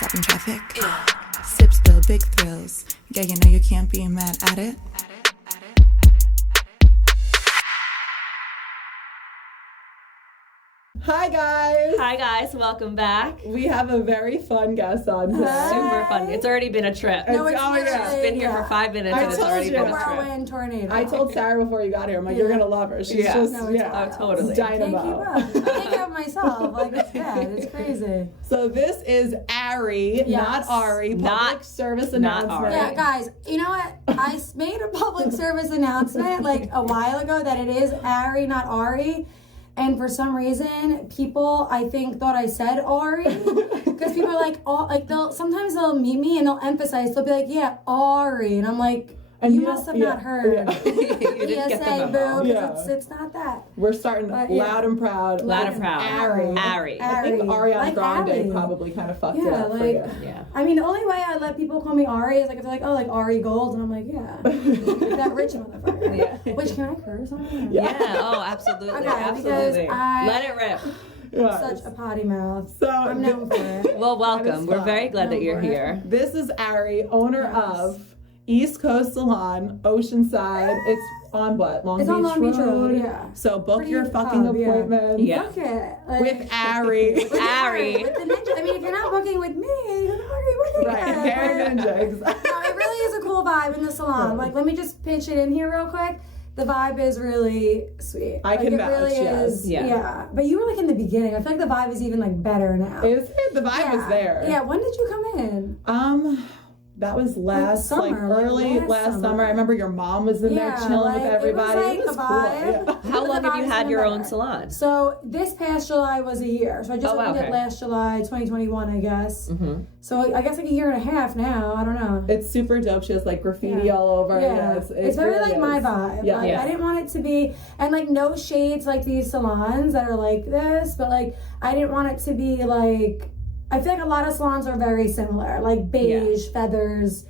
Stop in traffic. Sips the big thrills. Yeah, you know you can't be mad at it. Hi guys, welcome back. We have a very fun guest on today. Super fun. It's already been a trip. She's been here for 5 minutes and it's already been a trip. Whirlwind tornado. I told Sarah before you got here, I'm like, you're gonna love her. She's just, totally. dynamo. I can't keep up. I can't keep up myself. Like, it's bad. It's crazy. So this is Arby, not Ari, public service announcement. Ari. Yeah, guys, you know what? I made a public service announcement like a while ago that it is Ari, not Ari. And for some reason, people, I think, thought I said Ari. Because people are like, sometimes they'll meet me and they'll emphasize, they'll be like, yeah, Ari. And I'm like, you must have not heard. You didn't get the memo. It's not that. We're starting loud and proud. Loud and proud. Ari. I think Ariana like Grande Ari. probably kind of fucked it up for you. Yeah. I mean, the only way I let people call me Ari is like if they're like, oh, like Ari Gold, and I'm like, yeah, that rich motherfucker. Yeah. Which, can I curse on it? Yeah. Oh, absolutely. Okay, Absolutely. because I Let it rip. such a potty mouth. So I'm known for it. Well, welcome. We're very glad that you're here. This is Ari, owner of East Coast Salon, Oceanside. It's on what? Long It's Beach on Long Beach Road, Road. yeah. So book Pretty your fucking hub, appointment. Yeah. Book it. Like, With Ari. Ari. With the ninja. I mean, if you're not booking with me, you're not booking with me. Right, hair ninja. Exactly. No, it really is a cool vibe in the salon. Like, let me just pitch it in here real quick. The vibe is really sweet. I can it vouch, really yes. is. Yeah. But you were like in the beginning. I feel like the vibe is even like better now. Is it? The vibe is there. Yeah. When did you come in? That was last early last summer. I remember your mom was in there chilling with everybody. It was like It was a vibe. cool. Yeah. How long have you had your own better. salon? So this past July was a year. So I just opened it last July, 2021, I guess. Mm-hmm. So I guess like a year and a half now. I don't know. It's super dope. She has like graffiti all over. Yeah, it's very really like my vibe. Yeah. Like, I didn't want it to be, and like no shades like these salons that are like this, but like I didn't want it to be like, I feel like a lot of salons are very similar, like beige, feathers,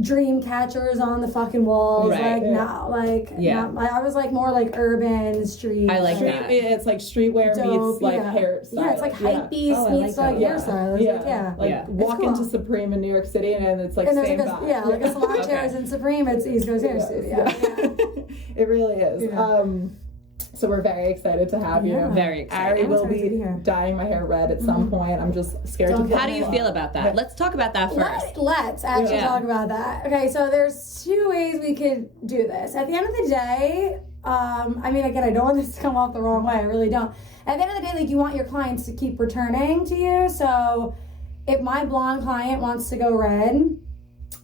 dream catchers on the fucking walls. Right. I was like more like urban street. I like that. It's like streetwear meets like hairstyle. Yeah, it's like hype beast meets like hairstyle. Walk into Supreme in New York City and it's like same vibe. Yeah, like a salon chair is in Supreme. It's East Coast Hair Studio. It really is. Yeah. So we're very excited to have you. Very excited. Ari will be dyeing my hair red at some point. I'm just scared to. How do you feel about that? Let's talk about that first. Let's actually talk about that. Okay, so there's two ways we could do this. At the end of the day, I mean, again, I don't want this to come off the wrong way. I really don't. At the end of the day, like, you want your clients to keep returning to you. So if my blonde client wants to go red,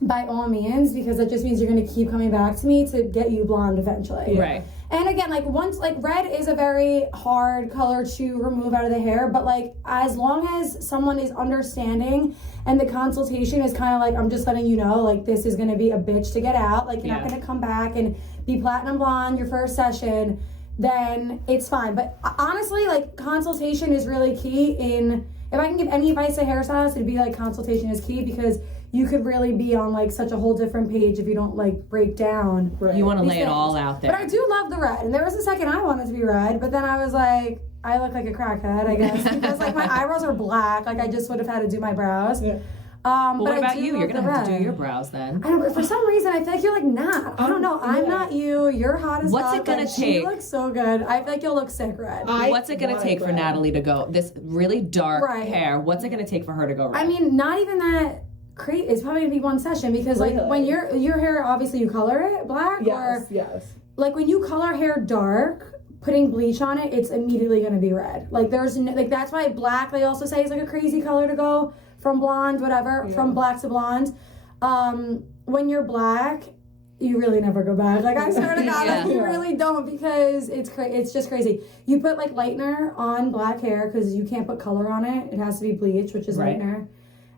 by all means, because that just means you're going to keep coming back to me to get you blonde eventually. Right. And again, like red is a very hard color to remove out of the hair, but like as long as someone is understanding and the consultation is kind of like, I'm just letting you know, like this is going to be a bitch to get out, like you're not going to come back and be platinum blonde your first session, then it's fine. But honestly, like consultation is really key in, if I can give any advice to hairstylists, it'd be like consultation is key, because you could really be on like such a whole different page if you don't like break down. Right. You want to lay it all out there. But I do love the red. And there was a second I wanted to be red, but then I was like, I look like a crackhead, I guess, because like my eyebrows are black. Like I just would have had to do my brows. Yeah. Well, but what about you? You're going gonna have to do your brows then. I don't, but for some reason, I feel like you're like not. I don't know. I'm not you. You're hot as What's fuck. it gonna Like, take? She looks so good. I feel like you'll look sick red. What's it gonna take for Natalie to go this really dark hair? What's it gonna take for her to go red? I mean, not even that. It's probably gonna be one session, because like when your hair, obviously you color it black, yes. Like when you color hair dark, putting bleach on it, it's immediately gonna be red. Like there's no, like that's why black, they also say, is like a crazy color to go from blonde, whatever, from black to blonde. When you're black, you really never go back. Like I swear to God, like you really don't, because it's just crazy. You put like lightener on black hair because you can't put color on it. It has to be bleach, which is lightener.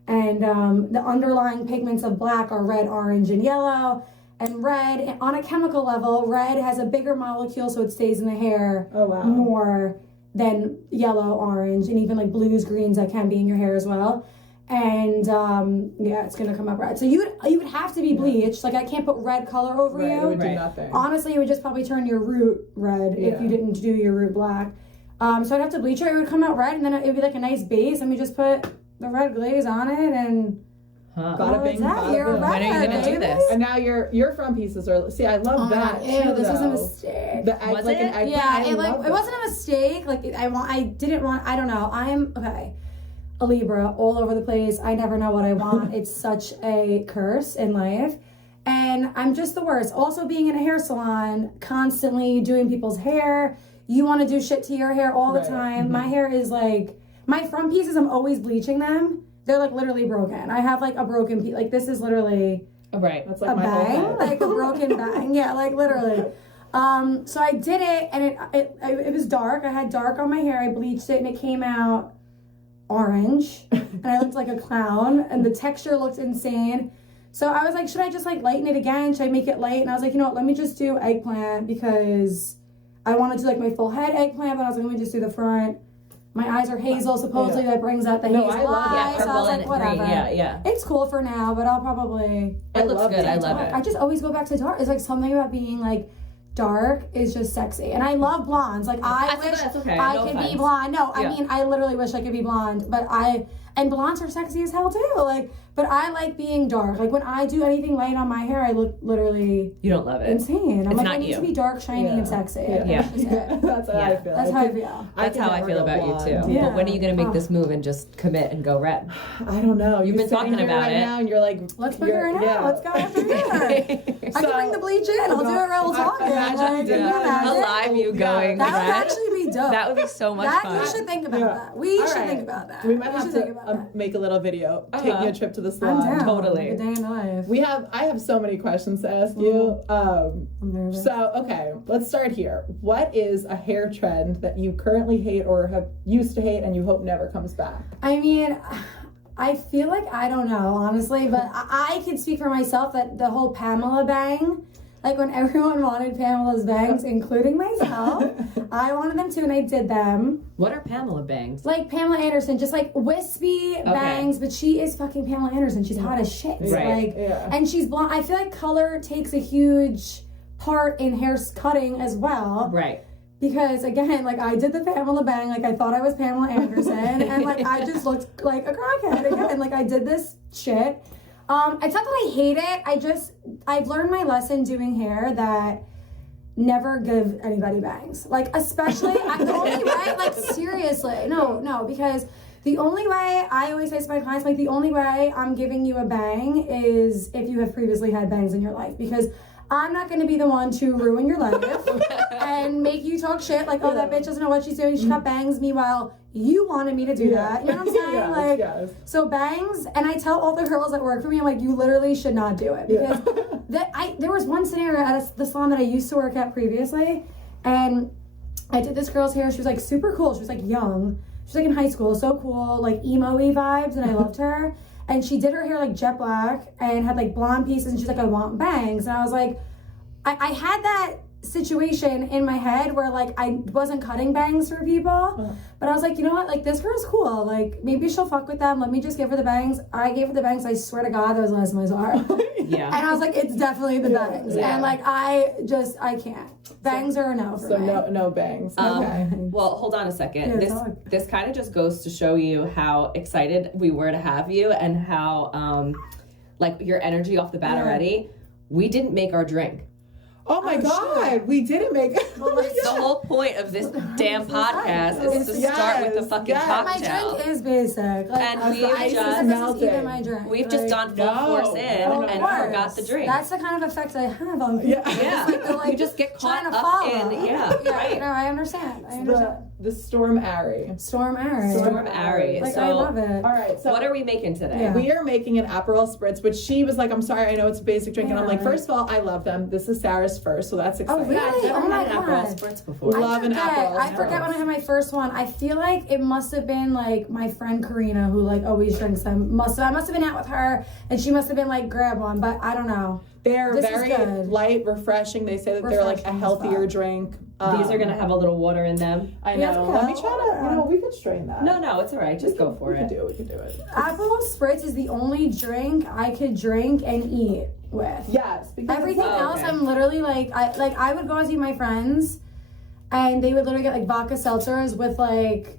And the underlying pigments of black are red, orange, and yellow. And red, on a chemical level, red has a bigger molecule, so it stays in the hair more than yellow, orange, and even like blues, greens that can be in your hair as well. And it's gonna come up red. So you would have to be bleached. Like I can't put red color over you. It would do nothing. Honestly, it would just probably turn your root red if you didn't do your root black. So I'd have to bleach it. It would come out red, and then it would be like a nice base. And we just put the red glaze on it, and Bada bing, that? bada You're boom. right. When are you gonna do this? And now your front pieces are. See, I love that. Ew, too, this was a though. mistake. The egg, Was like it? an eggplant. Yeah, I it love wasn't a mistake. Like I didn't want. I don't know. I'm okay. A Libra, all over the place. I never know what I want. It's such a curse in life, and I'm just the worst. Also, being in a hair salon, constantly doing people's hair. You want to do shit to your hair all the time. My hair is like my front pieces. I'm always bleaching them. They're like literally broken. I have like a broken piece. Like this is literally Right. That's like a my whole bang, head. like a broken bang. Yeah, like literally. So I did it, and it was dark. I had dark on my hair. I bleached it, and it came out orange, and I looked like a clown, and the texture looked insane. So I was like, should I just like lighten it again? Should I make it light? And I was like, you know what? Let me just do eggplant because I wanted to do like my full head eggplant, but I was like, let me just do the front. My eyes are hazel. Supposedly that brings out the hazel I love it. eyes. So I was like, and whatever. green. Yeah. It's cool for now, but I'll probably. It looks good. I love I it. just always go back to dark. It's like something about being like dark is just sexy, and I love blondes. Like I wish That's okay. I No could offense. be blonde. No, I Yeah. mean I literally wish I could be blonde, but blondes are sexy as hell too. Like, but I like being dark. Like when I do anything light on my hair, I look literally You don't love it. insane. I'm It's like not I need you. to be dark, shiny, and sexy. Yeah. That's just it. That's how I feel. That's how I feel. That's how I never feel go about blonde. you too. Yeah. But when are you gonna make this move and just commit and go red? I don't know. You've been sitting talking here about right it. now, and you're like, Let's figure it out. yeah. Let's go after dinner. I can bring the bleach in. I'll do it while we're talking. Imagine Like, you can did you that. imagine? Alive, you going That would red? actually be dope. That would be so much that fun. we should think about Yeah. that. We All should right. think about that. We might have should think to about that. make a little video taking a trip to the I'm salon. down. Totally. Like a day in the life. I have so many questions to ask you. I'm nervous. So okay, let's start here. What is a hair trend that you currently hate or have used to hate and you hope never comes back? I mean, I feel like I don't know, honestly, but I can speak for myself that the whole Pamela bang, like when everyone wanted Pamela's bangs, including myself, I wanted them too, and I did them. What are Pamela bangs? Like Pamela Anderson, just like wispy bangs, but she is fucking Pamela Anderson. She's hot as shit. Right. Like, and she's blonde. I feel like color takes a huge part in hair cutting as well. Right. Because again, like I did the Pamela bang, like I thought I was Pamela Anderson, and like I just looked like a crackhead again. Like I did this shit. It's not that I hate it. I've learned my lesson doing hair that never give anybody bangs. Like especially the only way, like seriously, no, because the only way I always say to my clients, like the only way I'm giving you a bang is if you have previously had bangs in your life, because I'm not going to be the one to ruin your life and make you talk shit like, oh, that bitch doesn't know what she's doing. She got bangs. Meanwhile, you wanted me to do that. You know what I'm saying? Yes. So bangs, and I tell all the girls that work for me, I'm like, you literally should not do it, because there was one scenario at the salon that I used to work at previously, and I did this girl's hair. She was like super cool. She was like young. She was like in high school, so cool, like emo-y vibes, and I loved her. And she did her hair like jet black and had like blonde pieces, and she's like, I want bangs. And I was like, I had that situation in my head where like I wasn't cutting bangs for people, but I was like, you know what, like this girl's cool, like maybe she'll fuck with them, let me just give her the bangs. I gave her the bangs. I swear to God, that was the last time I saw her. Yeah. And I was like, it's definitely the bangs. And like I can't. Bangs are a no for me. No bangs. Okay. Well, hold on a second. Yeah, This kind of just goes to show you how excited we were to have you, and how like your energy off the bat already. We didn't make our drink. Oh my God, we didn't make it. The whole point of this damn podcast is to start with a fucking My cocktail. drink is basic. Like, And I we've just smelled even it. my drink. We've just gone full force in Of and course. forgot the drink. That's the kind of effect I have on people. Yeah. It's like, You just get caught trying to up follow. in, right. No, I understand. I understand. The Storm Airy. Storm Airy. Storm Airy. Like, So I love it. All right, so what are we making today? Yeah. we are making an Aperol Spritz, which she was like, I'm sorry, I know it's a basic drink. And I'm like, Yeah. first of all, I love them. This is Sarah's first, so that's exciting. really? I've never Oh my had an Aperol God. Spritz before. Love an Aperol I forget when I had my first one. I feel like it must have been like my friend Karina, who like always drinks them. I must have been out with her, and she must have been like, grab one, but I don't know. They're This is very good. light, refreshing. They say that they're like a Refreshing as healthier fuck. drink. These are gonna have a little water in them. I Yeah, know. it's Let me okay. try to, we could strain that. No, it's all right. Just go for We it. We could do it. Aperol Spritz is the only drink I could drink and eat with. Yes. Because Everything Oh, else, okay. I'm literally like I would go and see my friends, and they would literally get like vodka seltzers with like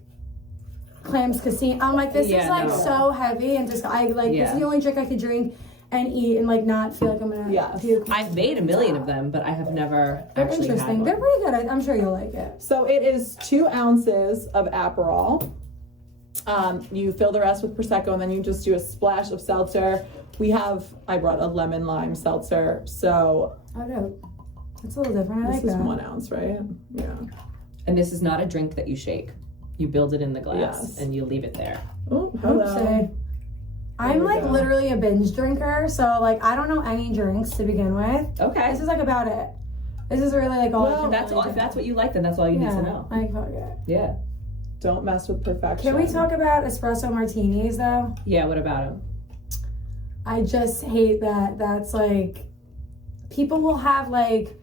clams casino. I'm like, this is Yeah, like no. so heavy and just this is the only drink I could drink and eat and like not feel like I'm gonna puke. I've made a million of them, but I have never They're actually had interesting. one. They're pretty good. I'm sure you'll like it. So it is 2 ounces of Aperol. You fill the rest with Prosecco, and then you just do a splash of seltzer. I brought a lemon lime seltzer, so I know. It's a little different. I this like is that. 1 ounce, right? Yeah. And this is not a drink that you shake. You build it in the glass Yes. and you leave it there. Oh, hello. Oopsie. I'm we like go. literally a binge drinker, so like I don't know any drinks to begin with. Okay. This is like about it. This is really like all. I can That's really all. If do. that's what you like, then that's all you need to know. Like fuck it. Yeah. Don't mess with perfection. Can we talk about espresso martinis though? Yeah. What about him? I just hate that. That's like people will have like.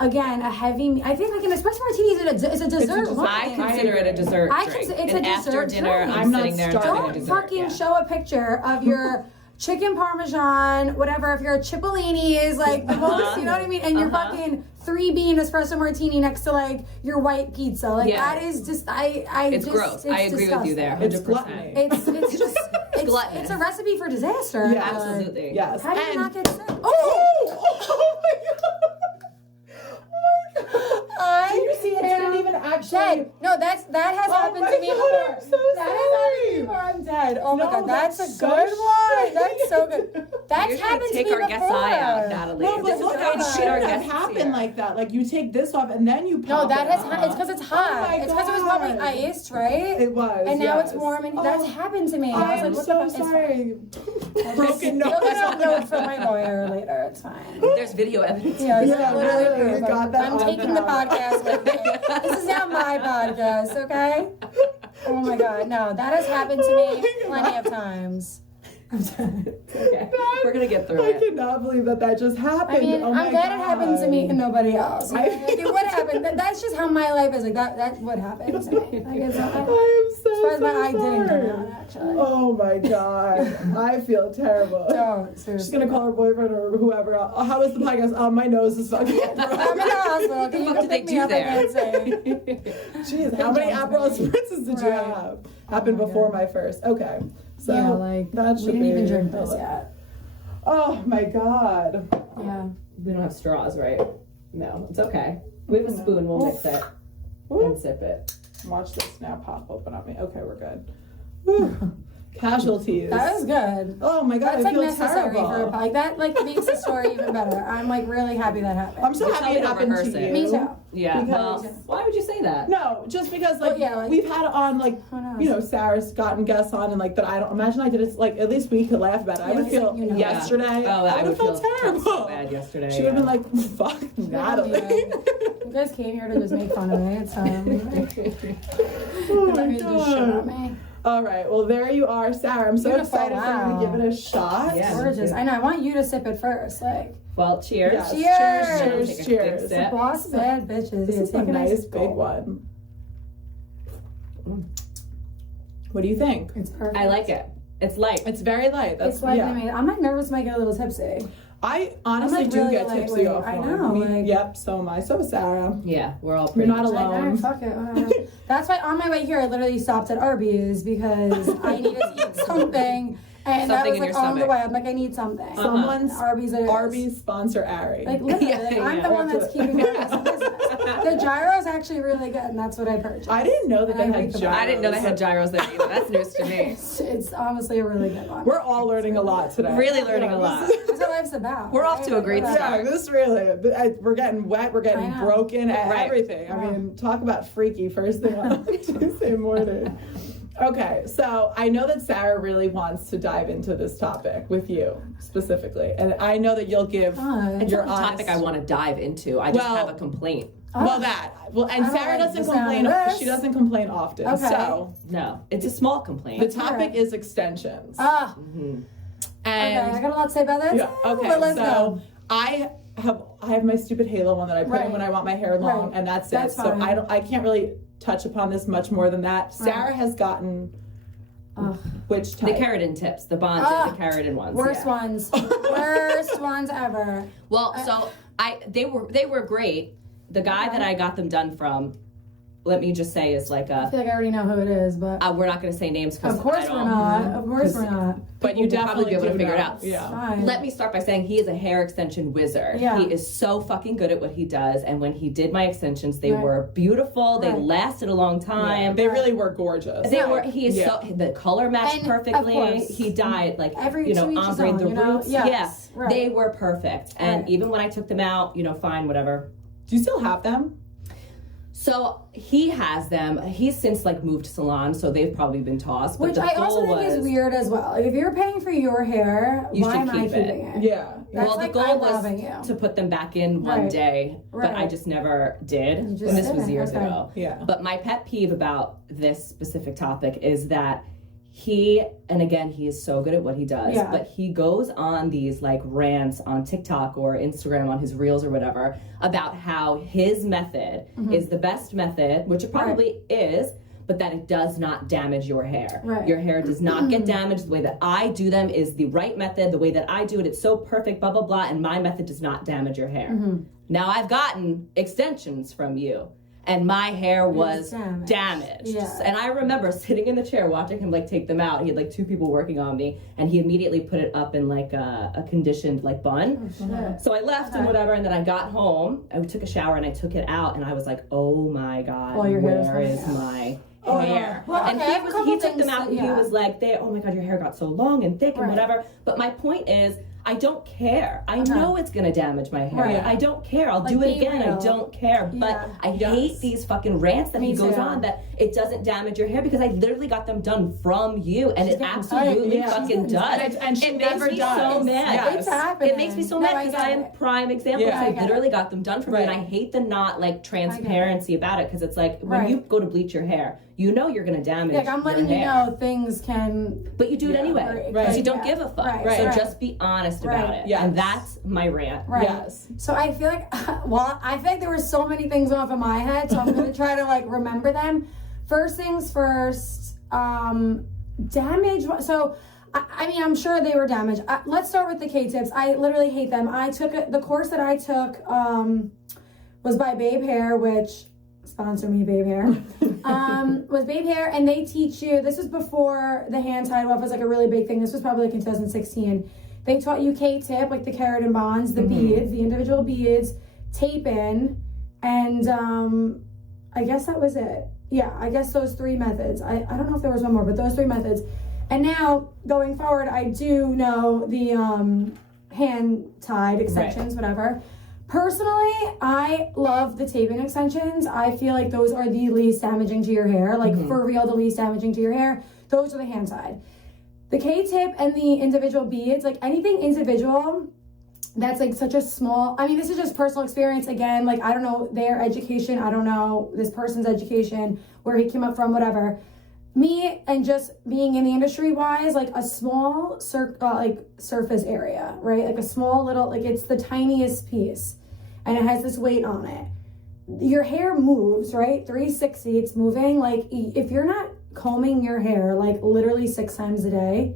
Again, a heavy. I think like an espresso martini is a dessert dessert. wine. I consider it a dessert I drink. it's a and after dessert dinner, drink. I'm I'm not sitting there and starving. having a Don't dessert. fucking yeah. show a picture of your chicken parmesan, whatever. If your cipollini is like the most, you know what I mean, and your fucking 3-bean espresso martini next to like your white pizza, like Yeah. that is just I. It's just, gross. It's I agree with you there. It's 100%. gluttony. It's just it's gluttonous. It's a recipe for disaster. Yeah. Absolutely. Yes. How do you And- not get sick? Oh my god! I Do you see it didn't even actually. dead. No, that has happened my to me God, before. I'm so That has happened to me sorry. before. I'm dead. Oh my No, god, that's a that's good so one. shitty. That's so good. That's You're gonna happened to take me our before. guest eye out, Natalie. No, but This look is how good. it Our shouldn't guests have happened here. like that. Like you take this off and then you No, pop that it has on. it's because it's hot. Oh my It's because it was probably God. iced, right? It was. And now yes. it's warm, and Oh, that's happened to me. I I was am like, what so the fuck? sorry. Broken You'll nose. get a note from my lawyer later. It's fine. There's video evidence. Yeah, it's Yeah, literally literally, proof. we got that I'm on taking the camera. podcast with me. This is now my podcast, okay? Oh my god, no, that has happened to Oh me my plenty God. of times. Okay. We're gonna get through I it. cannot believe that just happened. I mean, oh my I'm glad it happened to me God. and nobody else. I- Like, it would happen. That's just how my life is. Like that would happen to me. Like, it's not, I am so, as far as my so eye didn't sorry. come out, actually. Oh my god, I feel terrible. Don't, She's seriously. gonna call her boyfriend or whoever. How was the podcast? My nose is fucking. I'm in the hospital. Can you What come did they pick me do up? I there? can't say. Jeez, how many Aperol spritzes did you Right. have? Happened my before God. my first. Okay, so Yeah, like that we should didn't even be- drink this yet. Oh my god. Yeah. We don't have straws, right? No, it's okay. We have a spoon. We'll mix it and sip it. Watch this now pop open on me. Okay, we're good. Whew. Casualties. That was good. Oh my god, That's I like feel necessary terrible. for a like that. Like makes the story even better. I'm like really happy that happened. I'm so You're happy it telling me to happened to rehearse you. it. Me too. Yeah. Because- Well, why would you say that? No, just because like, Well, yeah, like- we've had on like Who knows? you know Sarah's gotten guests on and like that I don't imagine I did it like at least we could laugh about it. I Yeah, would it's feel like, you know. yesterday Oh, I would have felt terrible. so bad yesterday. She would have been like, fuck Natalie. You guys came here to just make fun of me. It's fine. Oh Let my me just shit on god. me. All right, well there you are, Sarah. I'm so Beautiful, excited for you wow. to give it a shot. Yeah. Gorgeous. I know. I want you to sip it first. Like Well, cheers. Yes. Cheers. Cheers, Take a cheers. big sip. boss bad bitches. This Yeah, is a take nice big gulp. one. What do you think? It's perfect. I like it. It's light. It's very light. That's It's like yeah. I mean, I'm like nervous to get a little tipsy. I honestly like, do really get tipsy lightweight. off I wine. know, Me- like- yep, so am I. So is Sarah. Yeah, we're all You're pretty. not Like, all alone. right, fuck it. Whatever. That's why on my way here, I literally stopped at Arby's because I needed to eat something. And that Something was in like your on the stomach. way. I'm like, I need something. Someone's Arby's. It is. Arby's sponsor Ari. Like literally, Yeah, like, I'm yeah. the one that's keeping Arby's in business. The gyro is actually really good, and that's what I purchased. I didn't know that And they I had rate them. gyros. I didn't know they had gyros there either. That's news to me. It's honestly a really good one. We're all learning a lot today. Really learning a lot. That's what life's about. We're off to a great Like, start. Yeah, this really. We're getting wet. We're getting I know. broken. Right. Everything. I Yeah. mean, talk about freaky first thing on Tuesday morning. Okay, so I know that Sarah really wants to dive into this topic with you specifically, and I know that you'll give Fun. It's your not a honest. topic I want to dive into. I just Well- have a complaint. Well, that. Well, and I don't Sarah like doesn't the sound complain. of this. She doesn't complain often. Okay. So No, it's a small the complaint. topic Alright. is extensions. Ah, And okay. I got a lot to say about that. yeah, too, okay. But let's So go. I have my stupid halo one that I put in Right. when I want my hair long, Right. and that's That's it. So fine. I can't really touch upon this much more than that. Sarah Right. has gotten Ugh. which The type? keratin tips, the bonded, Ah, the keratin ones. Worst yeah. ones. Worst ones ever. Well, so they were great. The guy that I got them done from let me just say, is like I feel like I already know who it is, but we're not going to say names because of course we're not. Of course we're not. But you definitely probably be able to do figure it know. out. Yeah. Fine. Let me start by saying he is a hair extension wizard. Yeah. He is so fucking good at what he does. And when he did my extensions, they Right. were beautiful. They Right. lasted a long time. They really were gorgeous. They were. He is Yeah. so. The color matched And, of perfectly. course, He dyed like every you know, to each his ombre own, the you know? roots. Yes, Yeah, right. they were perfect. And Right. even when I took them out, you know, fine, whatever. Do you still have them? So he has them. He's since like moved salons, so they've probably been tossed. But Which the I also goal think is was- weird as well. Like, if you're paying for your hair, You why should am I keep it. keeping it? Yeah. That's well, the like goal was robbing you. to put them back in one Right. day, but I Right. just never did. You And just this was didn't, years okay. ago. Yeah. But my pet peeve about this specific topic is that he, and again, he is so good at what he does, Yeah. but he goes on these like rants on TikTok or Instagram on his reels or whatever about how his method Mm-hmm. is the best method, which it probably is, but that it does not damage your hair. Right. Your hair does not get damaged. The way that I do them is the right method. The way that I do it, it's so perfect, blah, blah, blah, and my method does not damage your hair. Mm-hmm. Now I've gotten extensions from you, and my hair was damaged. Yeah. And I remember sitting in the chair watching him like take them out. He had like 2 people working on me, and he immediately put it up in like a conditioned like bun. Sure. So I left and whatever, and then I got home. I took a shower and I took it out, and I was like, "Oh my god, Well, your hair is where coming is out. my Oh, hair?" Well, and okay, I have a couple he took things them out, that- and he yeah. was like, "Oh my god, your hair got so long and thick and Right. whatever." But my point is, I don't care. I know it's gonna damage my hair. Right. I don't care. I'll Like, do it be again. real. I don't care. But Yeah. I hate these fucking rants that Me he goes too. on that it doesn't damage your hair because I literally got them done from you, and it absolutely Yeah. fucking does. And she it makes never me does. so mad. Yes. It's happening. It makes me so No, mad I because get I am it. prime example. Yeah. I I get literally got them done for me, Right. and I hate the not like transparency about it because it's like when Right. you go to bleach your hair, you know you're gonna damage. Like, I'm letting your you hair. know things can. But you do it anyway Right. because you don't Yeah. give a fuck. Right. So Right. just be honest about Right. it. Yes. And that's my rant. Right. Yes. So I feel like, well, I feel like there were so many things off in my head, so I'm gonna try to like remember them. First things first, damage. So, I mean, I'm sure they were damaged. Let's start with the K-tips. I literally hate them. I took the course that I took was by Babe Hair, which sponsor me, Babe Hair. Was Babe Hair, and they teach you. This was before the hand tied off was like a really big thing. This was probably like in 2016. They taught you K-tip, like the keratin bonds, the beads, the individual beads, tape in, and I guess that was it. Yeah, I guess those 3 methods. I don't know if there was one more, but those 3 methods. And now, going forward, I do know the hand-tied extensions, whatever. Personally, I love the taping extensions. I feel like those are the least damaging to your hair. Like, for real, the least damaging to your hair. Those are the hand-tied. The K-tip and the individual beads, like anything individual that's like such a small, I mean, this is just personal experience. Again, like, I don't know their education. I don't know this person's education, where he came up from, whatever. Me and just being in the industry wise, like a small surface area, right? Like a small little, like it's the tiniest piece and it has this weight on it. Your hair moves, right? 360, it's moving. Like if you're not combing your hair like literally 6 times a day,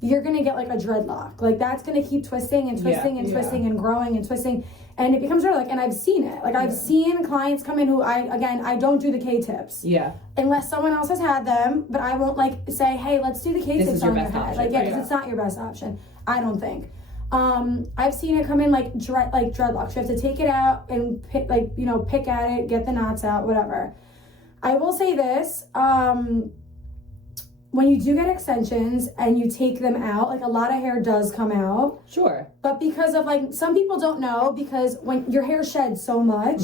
you're gonna get like a dreadlock. Like that's gonna keep twisting and twisting and twisting and growing and twisting. And it becomes dreadlock. And I've seen it. Like I've seen clients come in who I don't do the K-tips. Yeah. Unless someone else has had them, but I won't like say, hey, let's do the K-tips is your on your best head. option, Like, yeah, right? because it's not your best option. I don't think. I've seen it come in like dreadlocks. You have to take it out and pick at it, get the knots out, whatever. I will say this, when you do get extensions and you take them out, like a lot of hair does come out. Sure. But because of like, some people don't know, because when your hair sheds so much,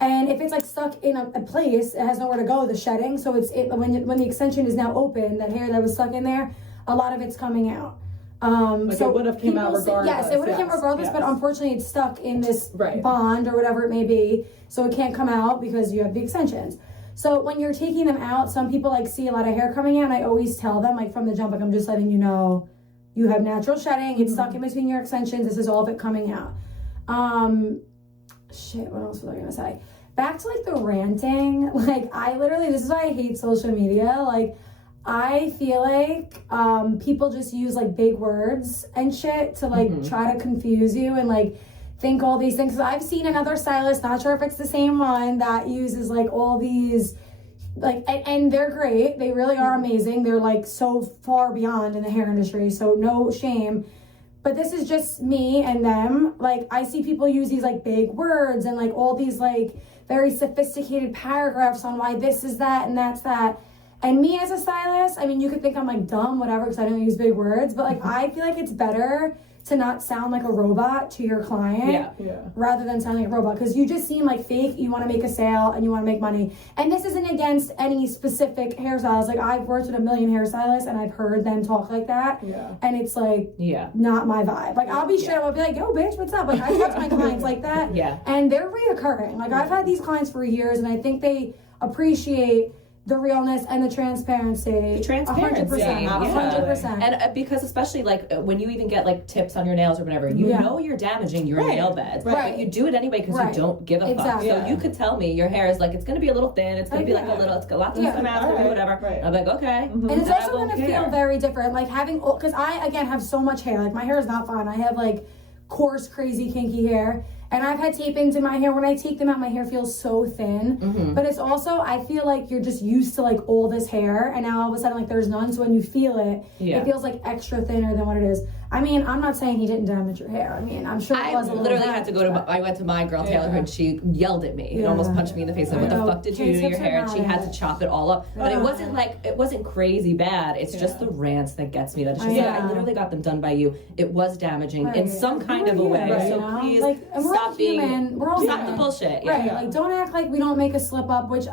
and if it's like stuck in a place, it has nowhere to go, the shedding. So when the extension is now open, that hair that was stuck in there, a lot of it's coming out. Like it would have came out people say- regardless. yes, it would have came regardless, yes. but unfortunately it's stuck in this Right. bond or whatever it may be, so it can't come out because you have the extensions. So when you're taking them out, some people like see a lot of hair coming out, and I always tell them, like from the jump, like I'm just letting you know, you have natural shedding, it's stuck in between your extensions, this is all of it coming out. What else was I gonna say? Back to like the ranting, like I literally, this is why I hate social media, like I feel like people just use like big words and shit to like try to confuse you, and like think all these things. I've seen another stylist, not sure if it's the same one, that uses like all these like and they're great. They really are amazing. They're like so far beyond in the hair industry, so no shame. But this is just me and them. Like I see people use these like big words and like all these like very sophisticated paragraphs on why this is that and that's that. And me as a stylist, I mean, you could think I'm like dumb, whatever, because I don't use big words, but like I feel like it's better to not sound like a robot to your client rather than sounding like a robot, because you just seem like fake. You want to make a sale and you want to make money. And this isn't against any specific hairstyles. Like I've worked with a million hairstylists and I've heard them talk like that. And it's like not my vibe. Like I'll be straight up, I'll be like, yo bitch, what's up? Like I talk to my clients like that. And they're reoccurring. Like I've had these clients for years and I think they appreciate the realness and the transparency. 100%. 100%. And because especially like when you even get like tips on your nails or whatever, you know you're damaging your nail beds, but you do it anyway because you don't give a fuck. So you could tell me your hair is like, it's going to be a little thin, it's going to be like a little, it's got lots of come out, it's going to be whatever. I'm like, okay. And it's also going to feel very different. Like having, because I, again, have so much hair. Like my hair is not fine. I have like coarse, crazy, kinky hair. And I've had tape-ins in my hair. When I take them out, my hair feels so thin. But it's also, I feel like you're just used to like all this hair, and now all of a sudden like there's none. So when you feel it, it feels like extra thinner than what it is. I mean, I'm not saying he didn't damage your hair. I mean, I'm sure it was a little literally had to go to, I went to my girl Taylor and she yelled at me and almost punched me in the face. Like, what the fuck did you do to your hair? And she had to chop it all up. But it wasn't like, it wasn't crazy bad. It's just the rants that gets me. That it's just like, I literally got them done by you. It was damaging in some kind of a way. So please like, stop being, we're all stop the bullshit. Like, don't act like we don't make a slip up, which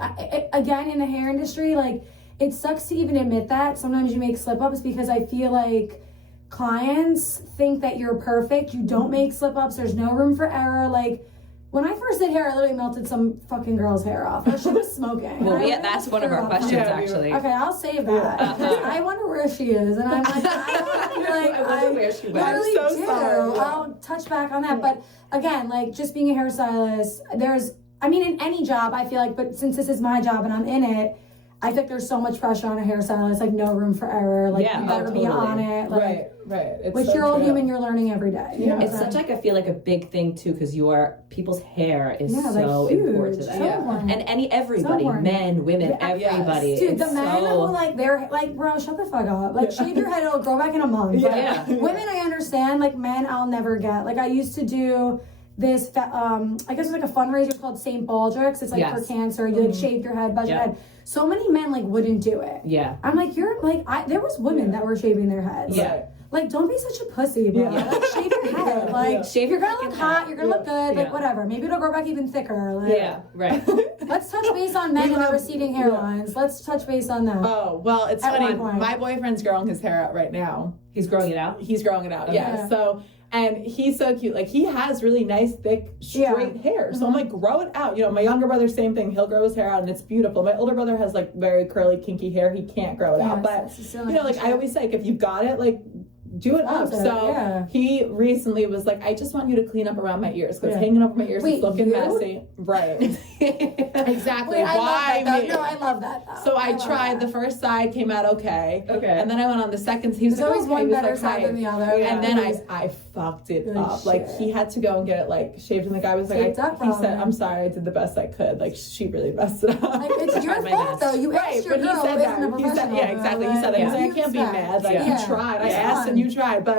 again, in the hair industry, like, it sucks to even admit that sometimes you make slip ups, because I feel like clients think that you're perfect. You don't make slip ups. There's no room for error. Like when I first did hair, I literally melted some fucking girl's hair off. Her shit was smoking. Well, that's one of our questions actually. Okay, I'll save that. I wonder where she is, and I'm like, I wonder where she went. I'm so sorry. I'll touch back on that, but again, like just being a hairstylist, I mean, in any job, I feel like, but since this is my job and I'm in it, I think there's so much pressure on a hairstylist, like no room for error, like you better be on it. Like, right. It's which so you're all true. human, you're learning every day. You know it's such like, I feel like a big thing too, because people's hair is so like, important to them. So And everybody, men, women, everybody. Dude, the men who like, they're like, bro, shut the fuck up. Like shave your head, it'll grow back in a month. Women, I understand. Like men, I'll never get. Like I used to do this, I guess it's like a fundraiser called St. Baldrick's. It's like for cancer. You like shave your head, buzz your head. So many men like wouldn't do it. I'm like, you're like, there was women that were shaving their heads. Like, don't be such a pussy, bro. Like, shave your head. Like, shave you're gonna look hot. You're gonna look good. Like, whatever. Maybe it'll grow back even thicker. Like, Let's touch base on men and the receding hairlines. Let's touch base on that. Oh, well, it's funny. My boyfriend's growing his hair out right now. He's growing it out? He's growing it out, So, and he's so cute. Like, he has really nice, thick, straight hair. So I'm like, grow it out. You know, my younger brother, same thing. He'll grow his hair out and it's beautiful. My older brother has like very curly, kinky hair. He can't grow it out. But, you know, like I always say, like, if you've got it, like, do it up. So he recently was like, I just want you to clean up around my ears, because hanging over my ears is looking messy. Right. Exactly. Why me? No, I love that though. So I tried the first side, came out okay. And then I went on the second. He was There's always one better side than the other. And then I fucked it up. Like he had to go and get it like shaved, and the guy was like, he said, I'm sorry, I did the best I could. Like she really messed it up. Like it's your fault though. You asked your girl who isn't a professional. Yeah, exactly. He said that. He's like, I can't be mad. Like you tried. I asked and you tried, but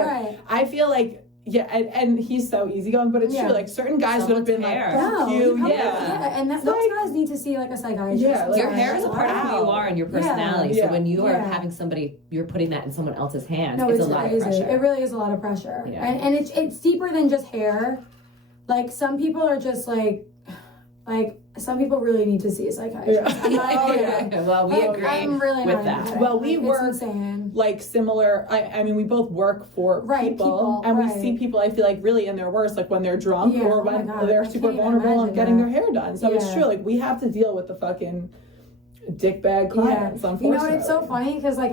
I feel like and he's so easygoing, but it's true. Like certain guys would have been like, and those guys need to see like a psychiatrist. Your hair is a part of who you are and your personality. So when you are having somebody, you're putting that in someone else's hands. It's a lot of pressure. It really is a lot of pressure, and it's deeper than just hair. Like some people are just like some people really need to see a psychiatrist. Well, we agree I'm really with that. Well, we work like similar. I mean, we both work for people, and we see people. I feel like really in their worst, like when they're drunk or when they're super vulnerable and getting their hair done. So it's true. Like we have to deal with the fucking dickbag clients. Unfortunately, you know, and it's so funny because like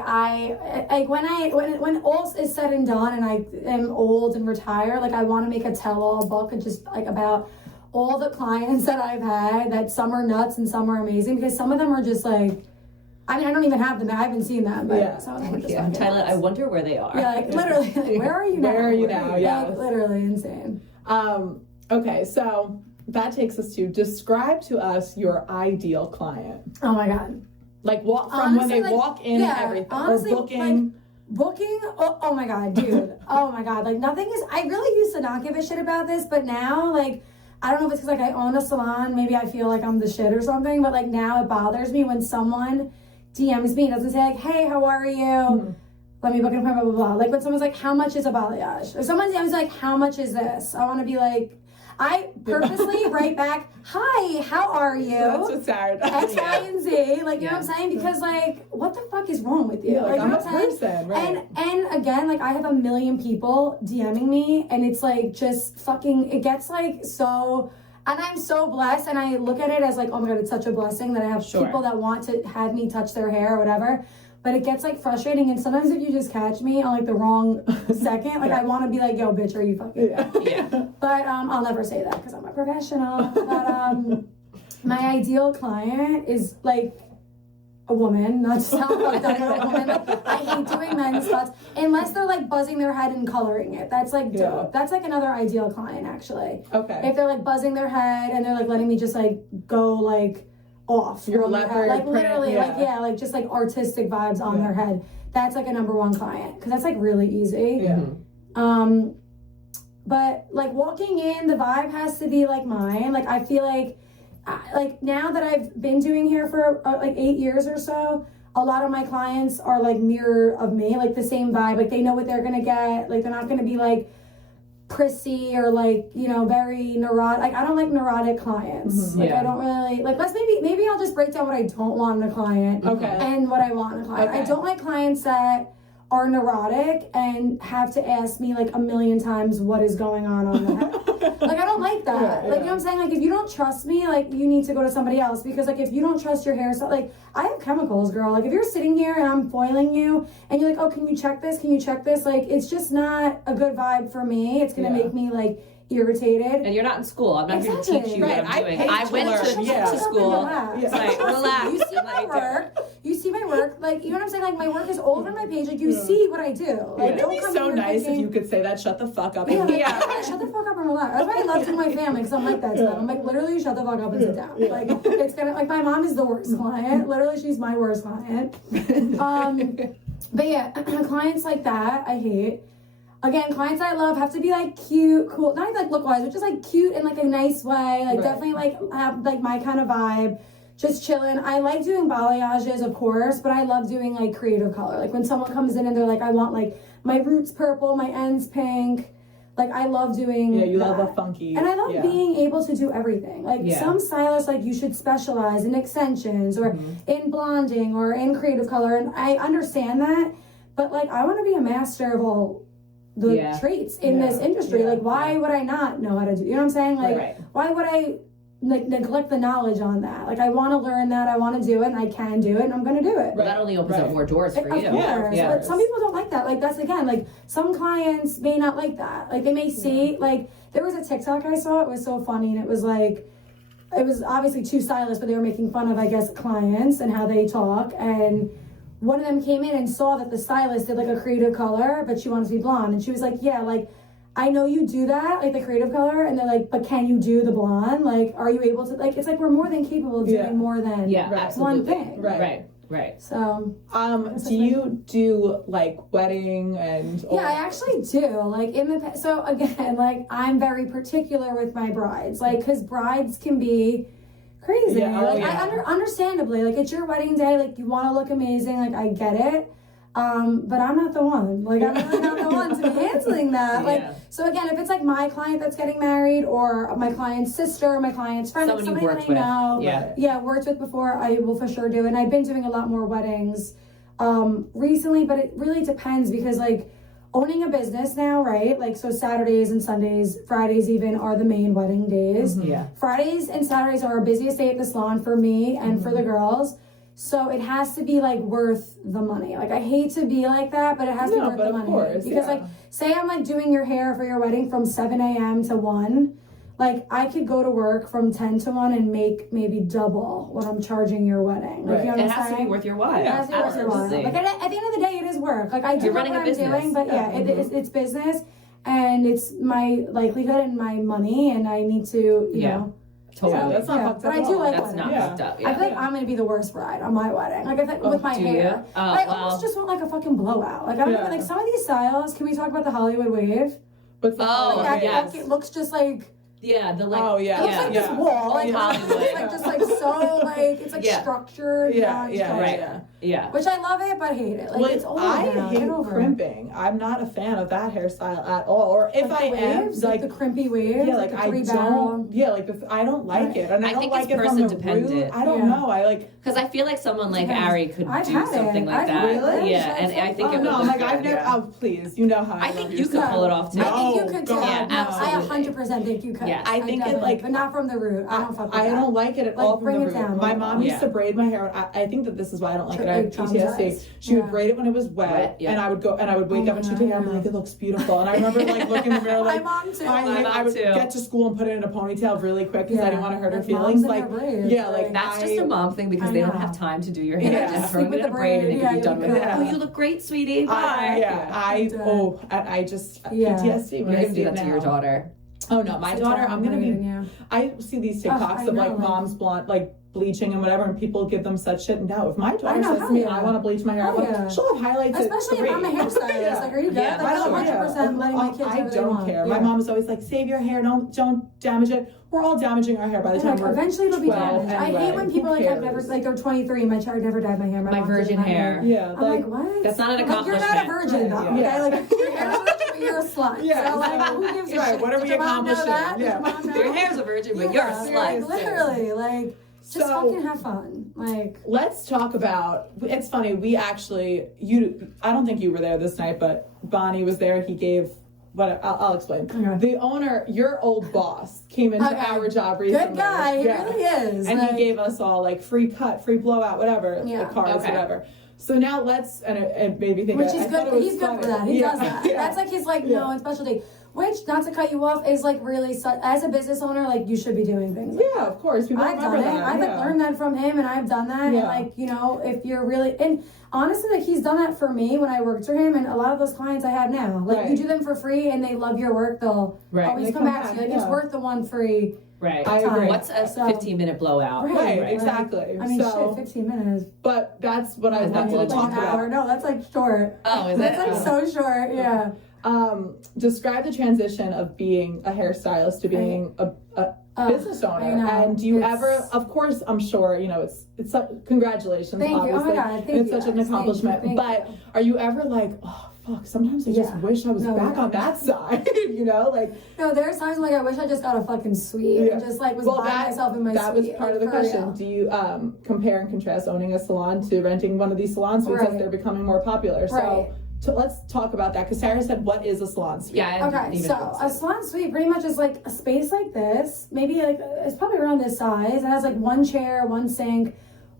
when all is said and done, and I am old and retire, like I want to make a tell-all book and just like about all the clients that I've had, that some are nuts and some are amazing, because some of them are just like, I mean, I don't even have them. I haven't seen them, but some of them are just Tyler, I wonder where they are. Yeah, like literally, like, where are you now? Where are you now? Yeah, like, literally insane. Okay, so that takes us to describe to us your ideal client. Oh my god. Like from Honestly, when they like, walk in and everything. Honestly, or booking. Booking, oh my god, dude. Oh my god, like nothing is, I really used to not give a shit about this, but now, like, I don't know if it's because, like, I own a salon, maybe I feel like I'm the shit or something, but, like, now it bothers me when someone DMs me and doesn't say, like, hey, how are you? Let me book an appointment, blah, blah, blah. Like, when someone's like, how much is a balayage? Or someone DMs like, how much is this? I want to be like, I purposely write back, hi, how are you? That's what's sad. X, Y, and Z. Like, you know what I'm saying? Because, like, what the fuck is wrong with you? Yeah, like, you I'm know a what I'm saying? person, right. And again, like, I have a million people DMing me, and it's, like, just fucking, it gets, like, so... And I'm so blessed, and I look at it as, like, oh my god, it's such a blessing that I have people that want to have me touch their hair or whatever. But it gets, like, frustrating, and sometimes if you just catch me on, like, the wrong second, like, I want to be like, yo, bitch, are you fucking... Yeah. But I'll never say that because I'm a professional. But my ideal client is, like, a woman, not to sound like a woman. Like, I hate doing men's spots unless they're, like, buzzing their head and coloring it. That's, like, dope. That's, like, another ideal client, actually. Okay. If they're, like, buzzing their head and they're, like, letting me just, like, go, like... off your on their leopard head. Like print, literally like just like artistic vibes on their head. That's like a #1 client because that's like really easy. But like walking in, the vibe has to be like mine. Like I feel like now that I've been doing hair for like 8 years or so, a lot of my clients are like mirror of me, like the same vibe. Like they know what they're gonna get. Like they're not gonna be like prissy or like, you know, very neurotic. Like I don't like neurotic clients. Like I don't really like, let's maybe I'll just break down what I don't want in a client and what I want in a client. I don't like clients that are neurotic and have to ask me like a million times what is going on their head. Like I don't like that. Like you know what I'm saying? Like if you don't trust me, like you need to go to somebody else because like if you don't trust your hairstyle, like I have chemicals, girl. Like if you're sitting here and I'm foiling you and you're like, oh, can you check this? Can you check this? Like it's just not a good vibe for me. It's gonna make me like irritated. And you're not in school. I'm not here to teach you what I'm doing. I went to school. Like, relax. You see my work. You see my work. Like, you know what I'm saying? Like, my work is all over my page. Like, you see what I do. Like, It'd be so nice if you could say that. Shut the fuck up. Shut the fuck up and relax. That's why I love to my family because I'm like that to them. I'm like, literally, shut the fuck up and sit down. Like, it's gonna, like, my mom is the worst client. Literally, she's my worst client. But yeah, clients like that, I hate. Again, clients I love have to be like cute, cool, not even like look-wise, but just like cute in like a nice way. Like definitely like have like my kind of vibe. Just chilling. I like doing balayages, of course, but I love doing like creative color. Like when someone comes in and they're like, I want like my roots purple, my ends pink. Like I love doing you that. love a funky. And I love being able to do everything. Like some stylists, like you should specialize in extensions or in blonding or in creative color. And I understand that, but like I want to be a master of all the traits in this industry. Like why would I not know how to do, you know what I'm saying? Like why would I like neglect the knowledge on that? Like I want to learn that, I want to do it, and I can do it, and I'm going to do it. Well, that only opens up more doors for you. Of course, but some people don't like that. Like that's again, like some clients may not like that. Like they may see, like there was a TikTok I saw, it was so funny, and it was like, it was obviously two stylists, but they were making fun of, I guess, clients and how they talk, and one of them came in and saw that the stylist did like a creative color, but she wanted to be blonde, and she was like, yeah, like I know you do that, like the creative color, and they're like, but can you do the blonde? Like, are you able to, like, it's like we're more than capable of doing more than one thing. Right. So, do you do like wedding and? Yeah, I actually do. Like so again, like I'm very particular with my brides, like because brides can be crazy. I understandably, like it's your wedding day, like you want to look amazing, like I get it. But I'm not the one. Like I'm really not the one to be handling that. Like so again, if it's like my client that's getting married or my client's sister, my client's friend, somebody that I know, worked with before, I will for sure do it. And I've been doing a lot more weddings recently, but it really depends because like owning a business now, right? Like so Saturdays and Sundays, Fridays even are the main wedding days. Fridays and Saturdays are our busiest day at the salon for me and for the girls. So it has to be like worth the money. Like I hate to be like that, but it has to be worth the money. Course, because like say I'm like doing your hair for your wedding from 7 a.m. to 1. Like I could go to work from 10 to 1 and make maybe double what I'm charging your wedding. Like, you know what it has to be worth your while. It has to be worth your while. Like at the end of the day, it is work. Like I do what I'm doing, but it's business. and it's my livelihood and my money, and I need to, you know. Totally. Yeah, that's not fucked But up I at do all. like That's weddings. not Yeah. fucked up. I feel like I'm gonna be the worst bride on my wedding. Like I think with my do hair, you? Oh, I wow. almost just want like a fucking blowout. Like I don't Yeah. even like some of these styles. Can we talk about the Hollywood wave? What's the Oh, That yes. look, it looks just like. Yeah, the like. Oh, yeah. It looks like this wall, like Hollywood. it's like just like so like it's like Yeah. structured, Yeah, non-structured. Right. yeah. Yeah. Which I love it, but hate it. Like Well, it's old I now. hate Get over it. crimping. I'm not a fan of that hairstyle at all. Or if Like I the am, waves, like the crimpy waves, yeah, like the I three barrel. don't. Yeah, like I don't like it, and I I don't think like it's it from the person dependent. root. I don't Yeah. know. I like. Because I feel like someone like Depends. Ari could I've do had something it. like I've that. had it. Yeah, and I think Oh it would no, look like good, I've never. yeah. Oh please, you know how I love think you you could so. pull it off too. I think you could too. God, Yeah, no. I 100% think you could. Yes. I think it, definitely, like- but not from the root. I don't fuck with I that. don't like it at Like, all from bring the it root. down a My little. mom used to Yeah. braid my hair. I think that this is why I don't like it. I have Like PTSD. traumatized. She would Yeah. braid it when it was wet, yeah. and I would go and I would wake Oh up and my she'd take it out and God. be like, it looks beautiful. And I remember like looking in the mirror like, My mom too. My I mom would too. get to school and put it in a ponytail really quick because I didn't want to hurt her Like, feelings. moms and Like, their braids, yeah, like That's just I- a mom thing because I they don't know. have time to do your Yeah, hair. just Just sleep throw it with in a the braid and braid. it can be Yeah, done with it. yeah. Oh, you look great, sweetie. Bye. I just Yeah. PTSD when You're I gonna see do it that to your now. daughter. Oh no, my It's a daughter. terrible I'm gonna be. braid, yeah. I see these Ugh, TikToks I of like know, like- moms blonde, like bleaching and whatever, and people give them such shit. No, if my daughter know, says hell to me, yeah. "I want to bleach my hair," Hell I'm like, yeah. she'll have highlights. at Especially if I'm a 3. hairstylist. Yeah. Like, are you good? Yeah, Like, that's I'm true. 100% letting my kids do I whatever they don't want. care. Yeah. My mom's always like, "Save your hair, don't damage it." We're all damaging our hair by the time Like, we're eventually it'll be 12 damaged. anyway. I hate when people Who like I've never cares? like they're 23. My child never dyed my hair. My mom did virgin my hair. Yeah, I'm like, what? That's not an Like, you're accomplishment. not a virgin though. Yeah. Okay, like your hair's a virgin, but you're a slut. Yeah, So like, exactly. who gives a Right, shit? what are Did we your mom know accomplishing? that? Did Yeah. your mom know? Your hair's a virgin, but you're a Yeah, slut. like, literally, like just So- fucking have fun. Like Let's talk about. It's funny. We actually, I don't think you were there this night, but Bonnie was there. He gave. But I'll explain. Okay. The owner, your old boss, came into Okay. our job recently. good guy, he Yeah. really is. And like, he gave us all like free cut, free blowout, whatever, Yeah. the cards, Okay. whatever. So now let's, and it made me think. which I is thought good. it was He's good funny. for that. He Yeah. does that. Yeah. That's like his like Yeah. known specialty. Which, not to cut you off, is like really as a business owner, like you should be doing things. Like Yeah, of course. People I've done remember it. that. I've yeah. learned that from him, and I've done that. Yeah. And like, you know, if you're really and honestly, like he's done that for me when I worked for him, and a lot of those clients I have now. Like Right. you do them for free, and they love your work. They'll Right. always They come come back to you. back, Like it's yeah. worth the one free. Right. I agree. What's a So- 15-minute blowout? Right, Like, exactly. I mean, So- shit, 15 minutes. But that's what I Is that wanted to blowout? talk An about. hour. No, that's like short. Oh, is That's it? like so short. Yeah. Describe the transition of being a hairstylist to being a business owner. I know. And do you It's- ever, of course, I'm sure, you know, it's congratulations, Thank you. Oh my obviously. God, thank it's you such an guys. Thank you. accomplishment. Thank But you. are you ever like, oh, fuck, sometimes I just Yeah. wish I was No, back yeah. on that side, you know? Like, No, there's times like I wish I just got a fucking suite Yeah. and just like was well, by that, myself in my that was suite. part like, of the for question. real. Do you compare and contrast owning a salon to renting one of these salon suites as Right. they're becoming more popular? So Right. let's talk about that because Sarah said, what is a salon suite? Yeah. I didn't Okay, even so know a salon suite pretty much is like a space like this, maybe like it's probably around this size. It has like one chair, one sink.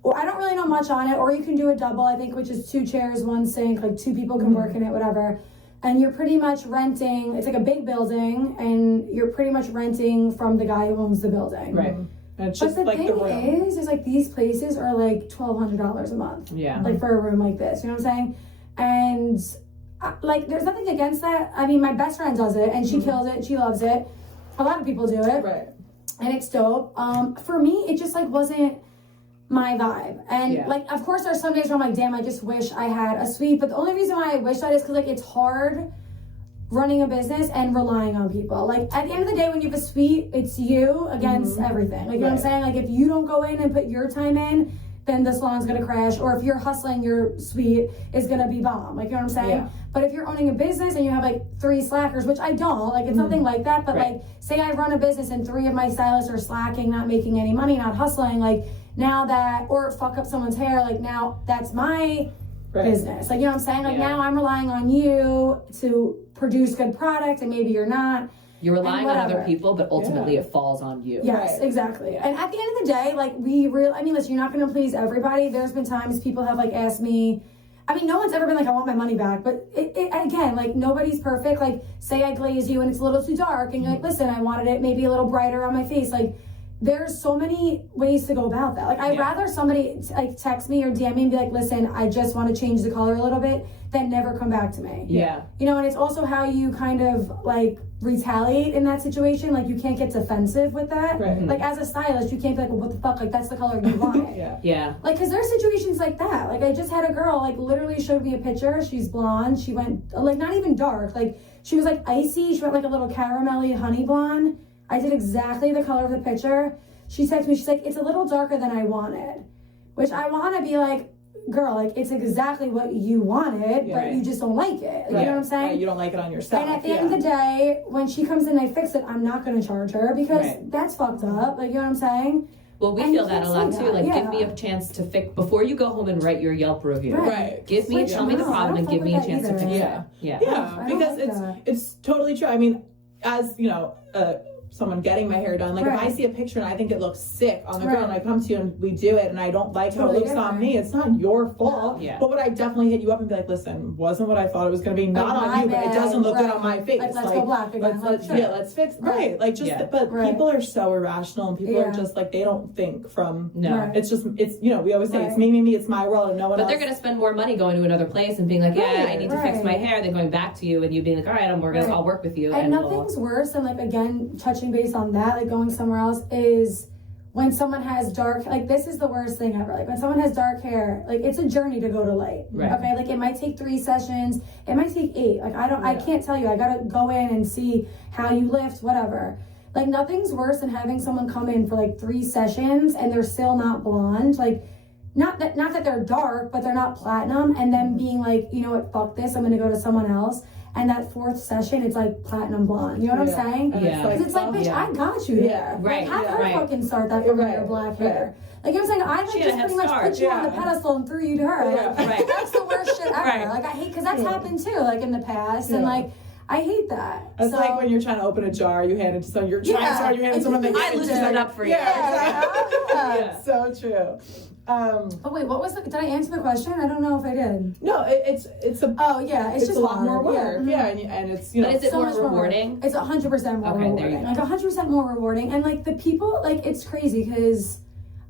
Or I don't really know much on it. Or you can do a double, I think, which is 2 chairs, 1 sink. Like 2 people can work in it, whatever. And you're pretty much renting. It's like a big building, and you're pretty much renting from the guy who owns the building. Right. And it's But just the like thing the room. is like these places are like $1,200 a month. Yeah. Like for a room like this, you know what I'm saying? And like, there's nothing against that. I mean, my best friend does it, and she kills it. She loves it. A lot of people do it, Right. and it's dope. For me, it just like wasn't my vibe. And Yeah. like, of course, there's some days where I'm like, damn, I just wish I had a suite. But the only reason why I wish that is because like it's hard running a business and relying on people. Like at the end of the day, when you have a suite, it's you against everything. Like, you know what I'm Right. saying? Like if you don't go in and put your time in, then the salon's gonna crash. Or if you're hustling, your suite is gonna be bomb. Like, you know what I'm saying? Yeah. But if you're owning a business and you have like 3 slackers, which I don't, like it's nothing like that, but Right. like say I run a business and 3 of my stylists are slacking, not making any money, not hustling, like now that, or fuck up someone's hair, like now that's my Right. business. Like, you know what I'm saying? Like Yeah. now I'm relying on you to produce good product, and maybe you're not. You're relying on other whatever. people, but ultimately Yeah. it falls on you. Yes, Right. exactly. And at the end of the day, like I mean, listen, you're not going to please everybody. There's been times people have like asked me, I mean, no one's ever been like, I want my money back, but it again, like nobody's perfect. Like say I glaze you and it's a little too dark and you're like, listen, I wanted it maybe a little brighter on my face. Like there's so many ways to go about that. Like I'd Yeah. rather somebody like text me or DM me and be like, listen, I just want to change the color a little bit, then never come back to me. Yeah. You know, and it's also how you kind of like retaliate in that situation. Like you can't get defensive with that. Right. Like as a stylist, you can't be like, well, what the fuck? Like that's the color you wanted. Yeah. Like, cause there's situations like that. Like I just had a girl like literally showed me a picture. She's blonde. She went like not even dark. Like she was like icy. She went like a little caramelly honey blonde. I did exactly the color of the picture. She texted me. She's like, it's a little darker than I wanted, which I want to be like, girl, like it's exactly what you wanted, but you just don't like it. You know what I'm saying? Right. You don't like it on yourself. And at the end of the day, when she comes in and I fix it, I'm not going to charge her because that's fucked up. Like, you know what I'm saying? Well, we And feel you that a can't lot say too. that, Like, yeah. give me a chance to fix before you go home and write your Yelp review. Right. Give me, Which, tell me the no, I problem, and don't give me a fuck with chance that to fix either. it. Yeah. Yeah, I don't because like that. it's totally true. I mean, as you know, someone getting my hair done, like if I see a picture and I think it looks sick on the girl and I come to you and we do it and I don't like how it looks on me, it's not your fault. Yeah. But would I definitely hit you up and be like, listen, wasn't what I thought it was going to be, not Like, on my you, but it bad, doesn't look good on my face. Like, let's go black again. Let's fix Like just but people are so irrational and people are just like, they don't think from it's just it's you know, we always say it's me, it's my world and no one else. But they're gonna spend more money going to another place and being like, I need to fix my hair, than going back to you and you being like, all right, I'll work with you. And nothing's worse than like, again, touching base on that, like going somewhere else, is when someone has dark, like this is the worst thing ever. Like when someone has dark hair, like it's a journey to go to light. Okay, like it might take 3 sessions, it might take 8. Like I can't tell you. I gotta go in and see how you lift, whatever. Like nothing's worse than having someone come in for like 3 sessions and they're still not blonde. Like not that they're dark, but they're not platinum, and then being like, you know what, fuck this, I'm gonna go to someone else. And that 4th session, it's like platinum blonde. You know what I'm saying? Because it's like, bitch, I got you there. Right. Like, have her fucking start that from your black hair. Like, you know what I'm saying? I like just pretty much put you on the pedestal and threw you to her. Like, that's the worst shit ever. Like, I hate, because that's happened too, like in the past. And like, I hate that. It's like when you're trying to open a jar, you hand it to someone, you're trying to start, you hand it to someone, they I loosened it up for you. Yeah. So true. Oh wait, what was the? Did I answer the question? I don't know if I did. No, it's a. Oh yeah, it's just a lot hard. more work. Yeah, and it's you know. But is it so more much rewarding? It's 100% more Okay, there you rewarding. go. Like 100% more rewarding, and like the people, like it's crazy because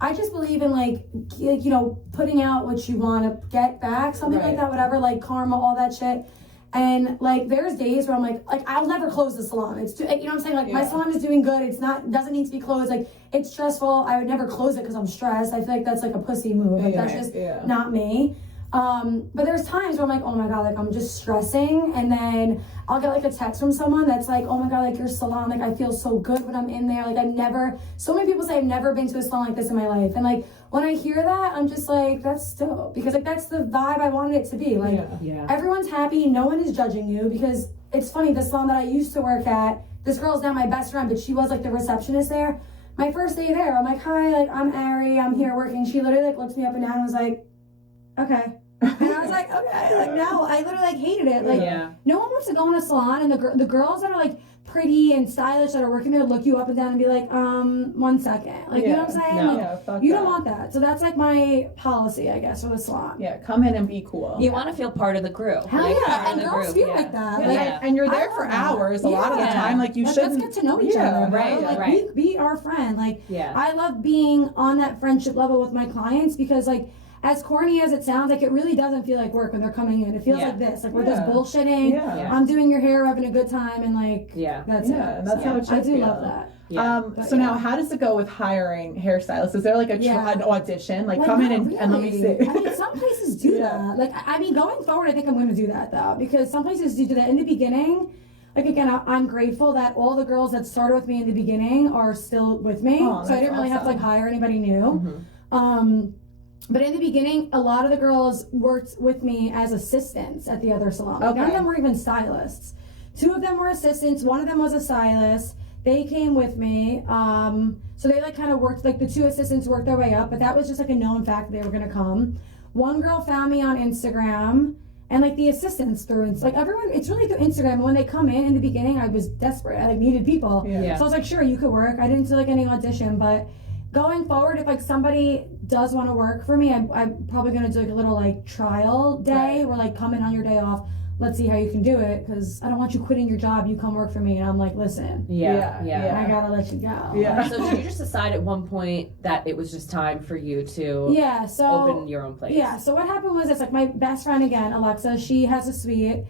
I just believe in like you know, putting out what you want to get back, something like that, whatever, like karma, all that shit. And like there's days where I'm like I'll never close the salon. It's too, you know what I'm saying? Like my salon is doing good. It's not, doesn't need to be closed. Like it's stressful. I would never close it because I'm stressed. I feel like that's like a pussy move. Like that's just not me. But there's times where I'm like, oh my God, like I'm just stressing, and then I'll get like a text from someone that's like, oh my God, like your salon, like I feel so good when I'm in there. Like I've never, so many people say I've never been to a salon like this in my life. And like when I hear that, I'm just like, that's dope, because like that's the vibe I wanted it to be. Like everyone's happy, no one is judging you, because it's funny, the salon that I used to work at, this girl's now my best friend, but she was like the receptionist there. My first day there, I'm like, hi, like I'm Ari, I'm here working. She literally like looked me up and down and was like, okay. And I was like, okay, like no, I literally like hated it. Like no one wants to go in a salon, and the girls that are like pretty and stylish that are working there look you up and down and be like, 1 second. Like you know what I'm saying? No. Like, you don't want that. So that's like my policy, I guess, for the salon. Yeah, come in and be cool. You want to feel part of the crew. Hell yeah, and the girls group. feel like that. Yeah. Like, And you're there for hours a lot of the time. Like you shouldn't. Let's get to know each other, bro. Right, Like right. be our friend. Like I love being on that friendship level with my clients, because like, as corny as it sounds, like it really doesn't feel like work when they're coming in. It feels like this, like we're just bullshitting. I'm doing your hair, we're having a good time, and like that's it. That's how it should I do feel. love that. So now, how does it go with hiring hairstylists? Is there like an audition? Like come in and let me see. I mean, some places do that. Like, I mean, going forward, I think I'm going to do that though, because some places do that in the beginning. Like again, I'm grateful that all the girls that started with me in the beginning are still with me, so I didn't really have to like hire anybody new. But in the beginning, a lot of the girls worked with me as assistants at the other salon. Like, none of them were even stylists. 2 of them were assistants. 1 of them was a stylist. They came with me. So they like kind of worked, like the 2 assistants worked their way up, but that was just like a known fact that they were going to come. 1 girl found me on Instagram, and like the assistants through, it's like everyone, it's really through Instagram. And when they come in the beginning, I was desperate. I like needed people. So I was like, sure, you could work. I didn't do like any audition, but going forward, if like somebody does want to work for me, I'm probably gonna do like a little like trial day where like come in on your day off, let's see how you can do it, because I don't want you quitting your job. You come work for me. And I'm like, listen, Yeah. I gotta let you go. Yeah. So did you just decide at one point that it was just time for you to open your own place? Yeah, so what happened was, it's like my best friend again, Alexa, she has a suite.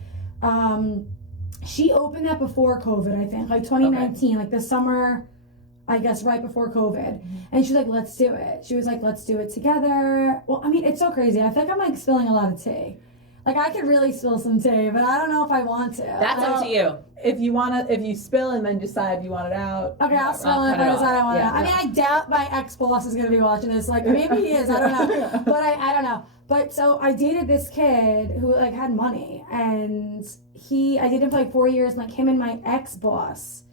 She opened that before COVID, I think, like 2019, like the summer, I guess, right before COVID. And she's like, let's do it. She was like, let's do it together. Well, I mean, it's so crazy. I feel like I'm like spilling a lot of tea. Like, I could really spill some tea, but I don't know if I want to. That's up to you. If you spill and then decide you want it out. Okay, I'll spill it if I decide I want it out. I mean, I doubt my ex-boss is going to be watching this. Like, maybe he is. I don't know. But I don't know. But so I dated this kid who like had money, and I dated him for like 4 years. And, like, him and my ex-boss,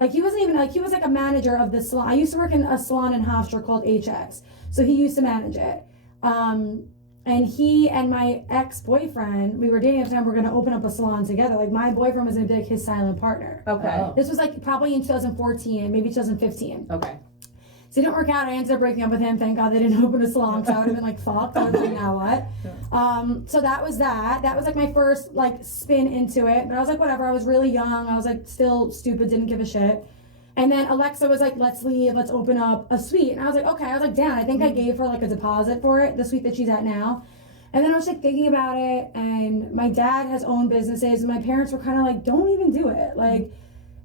like, he wasn't even like, he was like a manager of the salon. I used to work in a salon in Hofstra called HX, so he used to manage it. And he and my ex-boyfriend, we were dating at the time, we were going to open up a salon together. Like, my boyfriend was going to be like his silent partner. Okay. Oh. This was like probably in 2014, maybe 2015. Okay. So it didn't work out. I ended up breaking up with him. Thank God they didn't open a salon, because I would have been like, fucked. I would have been like, now what? So that was that. That was like my first like spin into it. But I was like, whatever. I was really young. I was like still stupid, didn't give a shit. And then Alexa was like, let's leave, let's open up a suite. And I was like, okay. I was like, damn, I think I gave her like a deposit for it, the suite that she's at now. And then I was like thinking about it, and my dad has owned businesses, and my parents were kind of like, don't even do it. Like,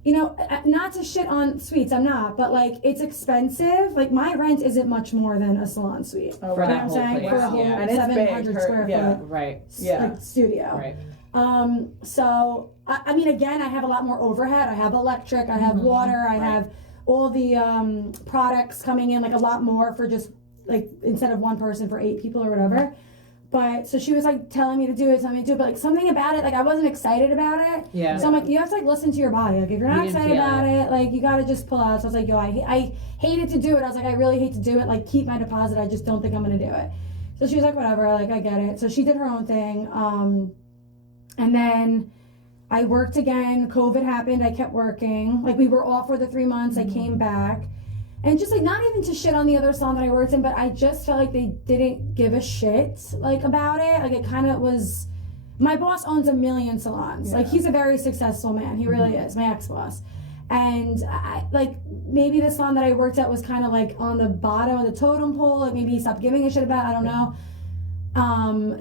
you know, not to shit on suites, I'm not, but like, it's expensive. Like, my rent isn't much more than a salon suite. Oh, For right. that whole place. For a whole And it's 700 big. square foot Right. like, studio. Right. So, I mean, again, I have a lot more overhead. I have electric, I have water, I have all the products coming in, like a lot more for just, like, instead of one person for 8 people or whatever. But, so she was, like, telling me to do it, but, like, something about it, like, I wasn't excited about it. Yeah. So I'm like, you have to, like, listen to your body. Like, if you're not excited about it, like, you gotta just pull out. So I was like, yo, I hated to do it. I was like, I really hate to do it. Like, keep my deposit. I just don't think I'm gonna do it. So she was like, whatever, like, I get it. So she did her own thing. And then I worked again. COVID happened. I kept working. Like, we were off for the 3 months. I came back. And just, like, not even to shit on the other salon that I worked in, but I just felt like they didn't give a shit, like, about it. Like, it kind of was... My boss owns 1 million salons. Like, he's a very successful man. He really is, my ex-boss. And, like, maybe the salon that I worked at was kind of, like, on the bottom of the totem pole. Like, maybe he stopped giving a shit about it. I don't know.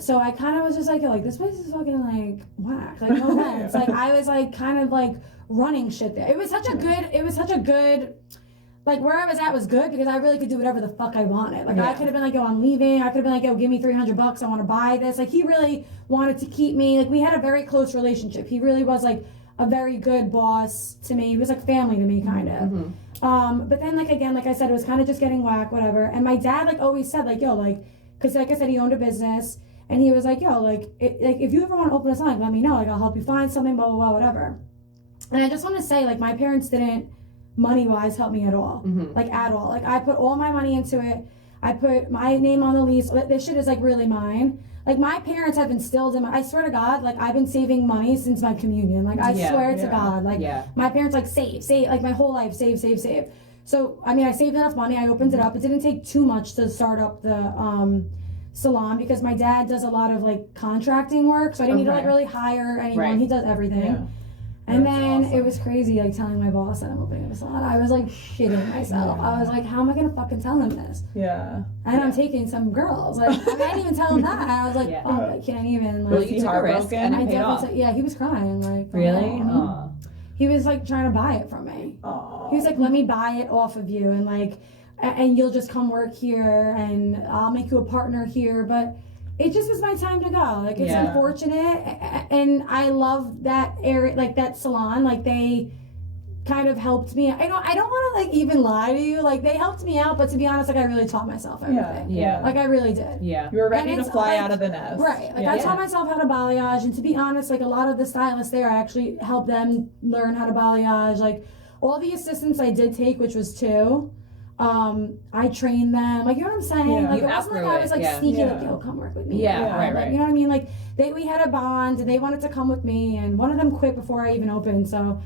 So I kind of was just like, yo, like, this place is fucking, like, whack. Like, no offense. Like, I was, like, kind of, like, running shit there. It was such a good, like, where I was at was good, because I really could do whatever the fuck I wanted. Like, I could have been like, yo, I'm leaving. I could have been like, yo, give me $300. I want to buy this. Like, he really wanted to keep me. Like, we had a very close relationship. He really was, like, a very good boss to me. He was, like, family to me, kind of. But then, like, again, like I said, it was kind of just getting whack, whatever. And my dad, like, always said, like, yo, like, because, like I said, he owned a business, and he was like, yo, like, if you ever want to open a salon, like, let me know. Like, I'll help you find something, blah, blah, blah, whatever. And I just want to say, like, my parents didn't money-wise help me at all. Like, at all. Like, I put all my money into it. I put my name on the lease. This shit is, like, really mine. Like, my parents have instilled in I swear to God, like, I've been saving money since my communion. Like, I swear to God. Like, my parents, like, save, like, my whole life, save. So, I mean, I saved enough money. I opened it up. It didn't take too much to start up the salon, because my dad does a lot of, like, contracting work. So I didn't need to, like, really hire anyone. He does everything. Yeah. And then it was crazy, like, telling my boss that I'm opening a salon. I was, like, shitting myself. I was like, how am I going to fucking tell him this? Yeah. And I'm taking some girls. Like, I didn't even tell him that. I was like, fuck, I can't even. Like, Well, you took a risk, and I it paid off. definitely, he was crying. Like, Really? he was, like, trying to buy it from me. He was like, let me buy it off of you, and, like, and you'll just come work here, and I'll make you a partner here. But it just was my time to go. Like, it's unfortunate, and I love that area, like, that salon. Like, they kind of helped me. I don't want to, like, even lie to you. Like, they helped me out, but to be honest, like, I really taught myself everything. Yeah. Like, I really did. Yeah. You were ready to fly like, out of the nest. Right. Like, I taught myself how to balayage, and to be honest, like, a lot of the stylists there, I actually helped them learn how to balayage. Like, all the assistants I did take, which was 2, I trained them. Like, you know what I'm saying? Yeah. Like, You it wasn't like outgrew I was, like, it, sneaky, like, yo, come work with me. Yeah, right. Like, you know what I mean? Like, we had a bond, and they wanted to come with me, and one of them quit before I even opened, so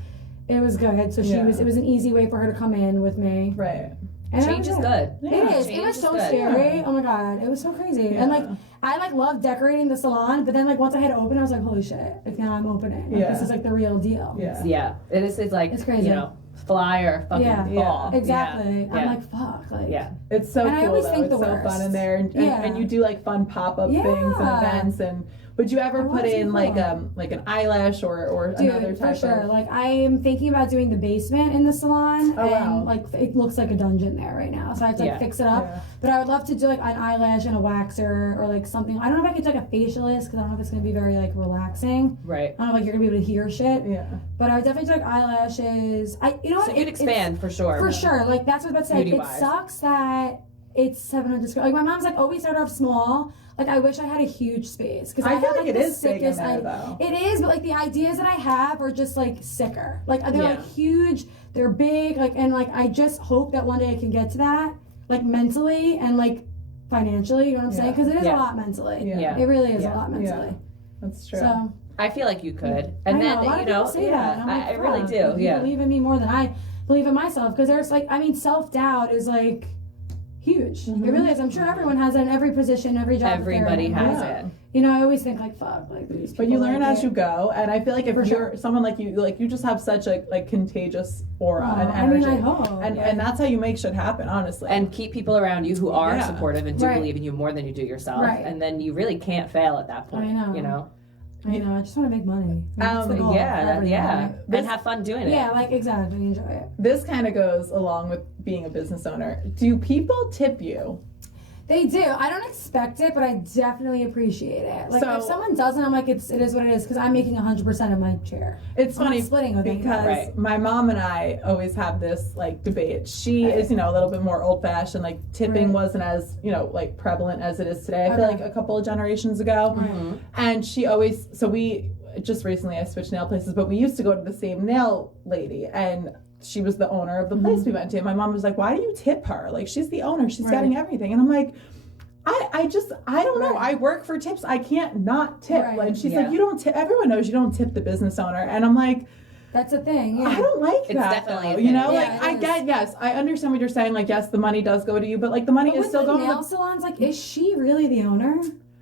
it was good. So it was an easy way for her to come in with me. Right. And Change is good. It is. Change It was is so good. scary. Oh my God. It was so crazy. And, like, I like love decorating the salon, but then like once I had to open, I was like, holy shit! Like now I'm opening. Like, this is like the real deal. Yeah. It is. It's like It's crazy. You know, flyer fucking fall. Exactly. Yeah. I'm like, fuck. Like, It's so And I cool always though. think It's the so worst. fun in there, and you do like fun pop-up things and events. And would you ever put in like an eyelash or Dude, another for type sure. of? Like I am thinking about doing the basement in the salon, Oh, and wow. like it looks like a dungeon there right now. So I have to like fix it up. Yeah. But I would love to do like an eyelash and a waxer or like something. I don't know if I could do like a facialist because I don't know if it's gonna be very like relaxing. Right. I don't know if you're gonna be able to hear shit. Yeah. But I would definitely do like eyelashes. You know what? So you'd expand for sure. For sure. Like that's what I was about to say. It Beauty-wise. sucks that it's 700 square. Like my mom's like, we started off small. Like I wish I had a huge space because I feel have like like it the is big in sickest. there, though. It is, but like the ideas that I have are just like sicker. Like they're Yeah. like huge. They're big. Like and like I just hope that one day I can get to that. Like mentally and like financially. You know what I'm saying? Because it is a Yeah. lot mentally. Yeah. It really is Yeah. a lot mentally. That's true. So I feel like you could, I and know, then a lot you of know, people say that. And I'm like, I really fuck, do. like, you believe in me more than I believe in myself because there's like self doubt is like huge. It really is. I'm sure everyone has it in every position, every job. that they're Everybody in. has Yeah. it. You know, I always think like fuck, like these people. But you learn like as it. you go, and I feel like if For you're sure. someone like you just have such a like contagious aura Oh, and I mean, energy. I hope. And that's how you make shit happen, honestly. And keep people around you who are Yeah. supportive and do Right. believe in you more than you do yourself. Right. And then you really can't fail at that point. I know. You know? I know. I just want to make money. That's the goal for everything, right? And have fun doing it. Yeah, like exactly. Enjoy it. this kind of goes along with being a business owner. Do people tip you? They do. I don't expect it, but I definitely appreciate it. Like So- if someone doesn't, I'm like, it is what it is because I'm making 100% of my share. It's I'm funny not splitting with because anyone. Right. my mom and I always have this like debate. She is, a little bit more old fashioned. Like tipping Right. wasn't as, like prevalent as it is today. I feel Okay. like a couple of generations ago. Mm-hmm. And she always, so we just recently I switched nail places, but we used to go to the same nail lady and she was the owner of the place we went to. And my mom was like, why do you tip her? Like she's the owner. She's Right. getting everything. And I'm like, I don't know. Right. I work for tips. I can't not tip. Right. And she's Yeah. like, you don't tip. Everyone knows you don't tip the business owner. And I'm like, That's a thing. Yeah. I don't like It's that. definitely Though, a you thing. know, Yeah, like it I is. get, yes, I understand what you're saying. Like, yes, the money does go to you, but like the money But is with still the going. nail salons, like, is she really the owner?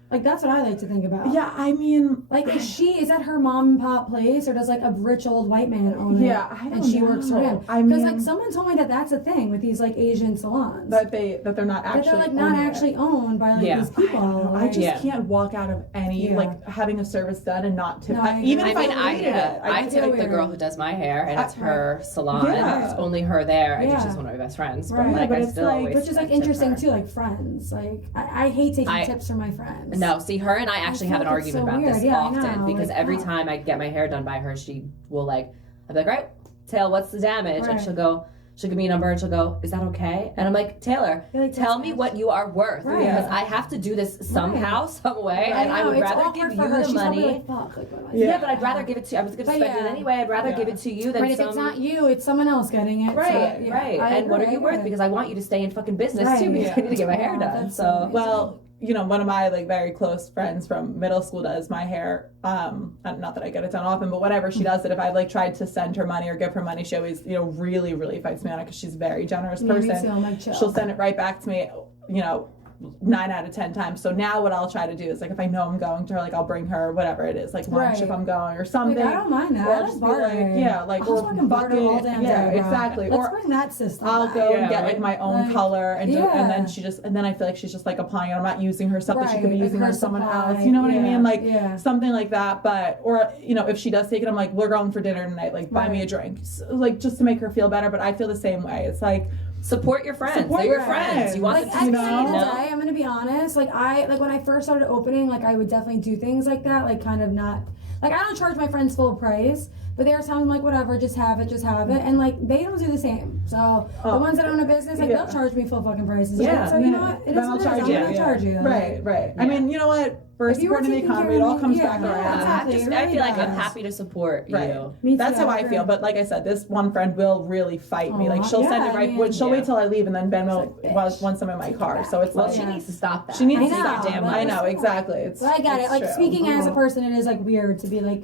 Like that's what I like to think about. Yeah, I mean, Like, is that her mom and pop place, or does like a rich old white man own it? Yeah, I and don't she works for know. him. I Because mean- like someone told me that that's a thing with these like Asian salons. that they're not actually. That they're like not owning it. actually owned by like Yeah. these people. I just Yeah. can't walk out of any Yeah. like having a service done and not tip. No, I Even agree. if I mean, I hated it, I feel tip the weird. girl who does my hair, and it's her salon. Yeah. And it's only her there. I think Yeah. she's one of my best friends. Right. But like, But I it's still like- always Which is like tip interesting her. too, like friends. Like I hate taking I- tips from my friends. No, see, her and I actually feel have an like it's argument so about weird. this Yeah, I often know. because Like, every oh. time I get my hair done by her, she will like, I'll be like, all right, Taylor, what's the damage? And Right. she'll give me a number and she'll go, is that okay? And I'm like, Taylor, You're like, tell that's me nice. what you are worth Right. because I have to do this somehow, some way, and I know, would it's rather awkward give for you her. the She's probably money. Like, fuck, like, what am I Yeah. Yeah, but I'd rather give it to. I was going to But spend it yeah. anyway. I'd rather Yeah. give it to you than Right, if some. it's not you, it's someone else getting it. Right, so, yeah, right. I And what agree, are you I worth? agree. Because I want you to stay in fucking business Right. too. Because Yeah. I need to get my hair Oh, done. that's So so nice. Well, one of my like very close friends from middle school does my hair. Not that I get it done often, but whenever she does it, if I've like tried to send her money or give her money, she always, really, really fights me on it because she's a very generous Yeah, me person. too. I'm like, chill. She'll send it right back to me, 9 out of 10 times. So now what I'll try to do is like if I know I'm going to her, like I'll bring her whatever it is, like lunch Right. if I'm going or something. Like, I don't mind that. Or I I'll like just be like, bartering. yeah, like I'll just fucking barter all damn yeah, day, bro. exactly. Let's Or bring that system I'll back. go Yeah, and get right. like my own Like, color and yeah. and then I feel like she's just like applying it. I'm not using her stuff that she could be Right, like using her on someone supply. else. You know what I Yeah, mean? Like yeah. something like that. But or if she does take it, I'm like, we're going for dinner tonight. Like buy me a Right. drink, like just to make her feel better. But I feel the same way. It's like support your friends. Support They're your your friends. friends. You want Like them at to the end of the know. day, I'm gonna be honest. Like when I first started opening, like I would definitely do things like that. Like kind of not like I don't charge my friends full price, but there are times I'm like whatever, just have it, and like they don't do the same. So the ones that own a business, like yeah. they'll charge me full fucking prices. Yeah. So you know what? It then is I'll what it is. charge I'm you. gonna charge you. Right, right. I Yeah. mean, you know what? We're If you were supporting the taking economy. It care all of comes me, back yeah, around. exactly. I feel like I'm does. happy to support you. Right. Me That's too, how I I feel. agree. But like I said, this one friend will really fight me. Like Aw, she'll send yeah, it right. I mean, She'll yeah. wait till I leave, and then Ben will It's like, bitch, once I'm in my car. So it's Well, like she needs to stop that. she needs I to know, stop. damn I right. know exactly. It's. But I get it. it's Like true. speaking as a person, it is like weird to be like,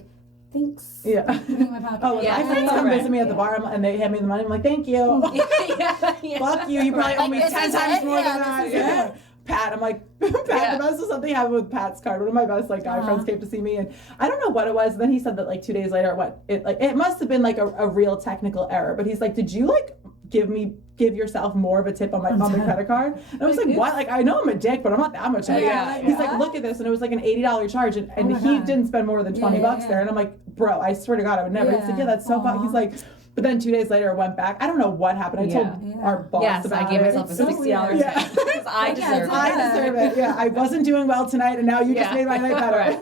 thanks. Yeah. In my pocket. Oh, when Yeah, my friends that's come right. visit me at the bar and they hand me the money. I'm like, thank you. yeah, yeah. Fuck you. You probably owe me Like, this 10 is times it? more Yeah, than that. this is Yeah. it. Pat. I'm like, Pat, the best of something happened with Pat's card. One of my best like guy friends came to see me, and I don't know what it was. And then he said that like 2 days later, it must have been like a real technical error. But he's like, did you like give yourself more of a tip on the credit card? And I was like, what? Like, I know I'm a dick, but I'm not that much. He's like, look at this. And it was like an $80 charge. And he didn't spend more than 20 bucks there. And I'm like, bro, I swear to God, I would never. He's like, yeah, that's so fun. He's like, but then 2 days later, it went back. I don't know what happened. I told our boss about it. I gave myself a $60 tip because I deserve it. I deserve it. Yeah, I wasn't doing well tonight, and now you just made my night better.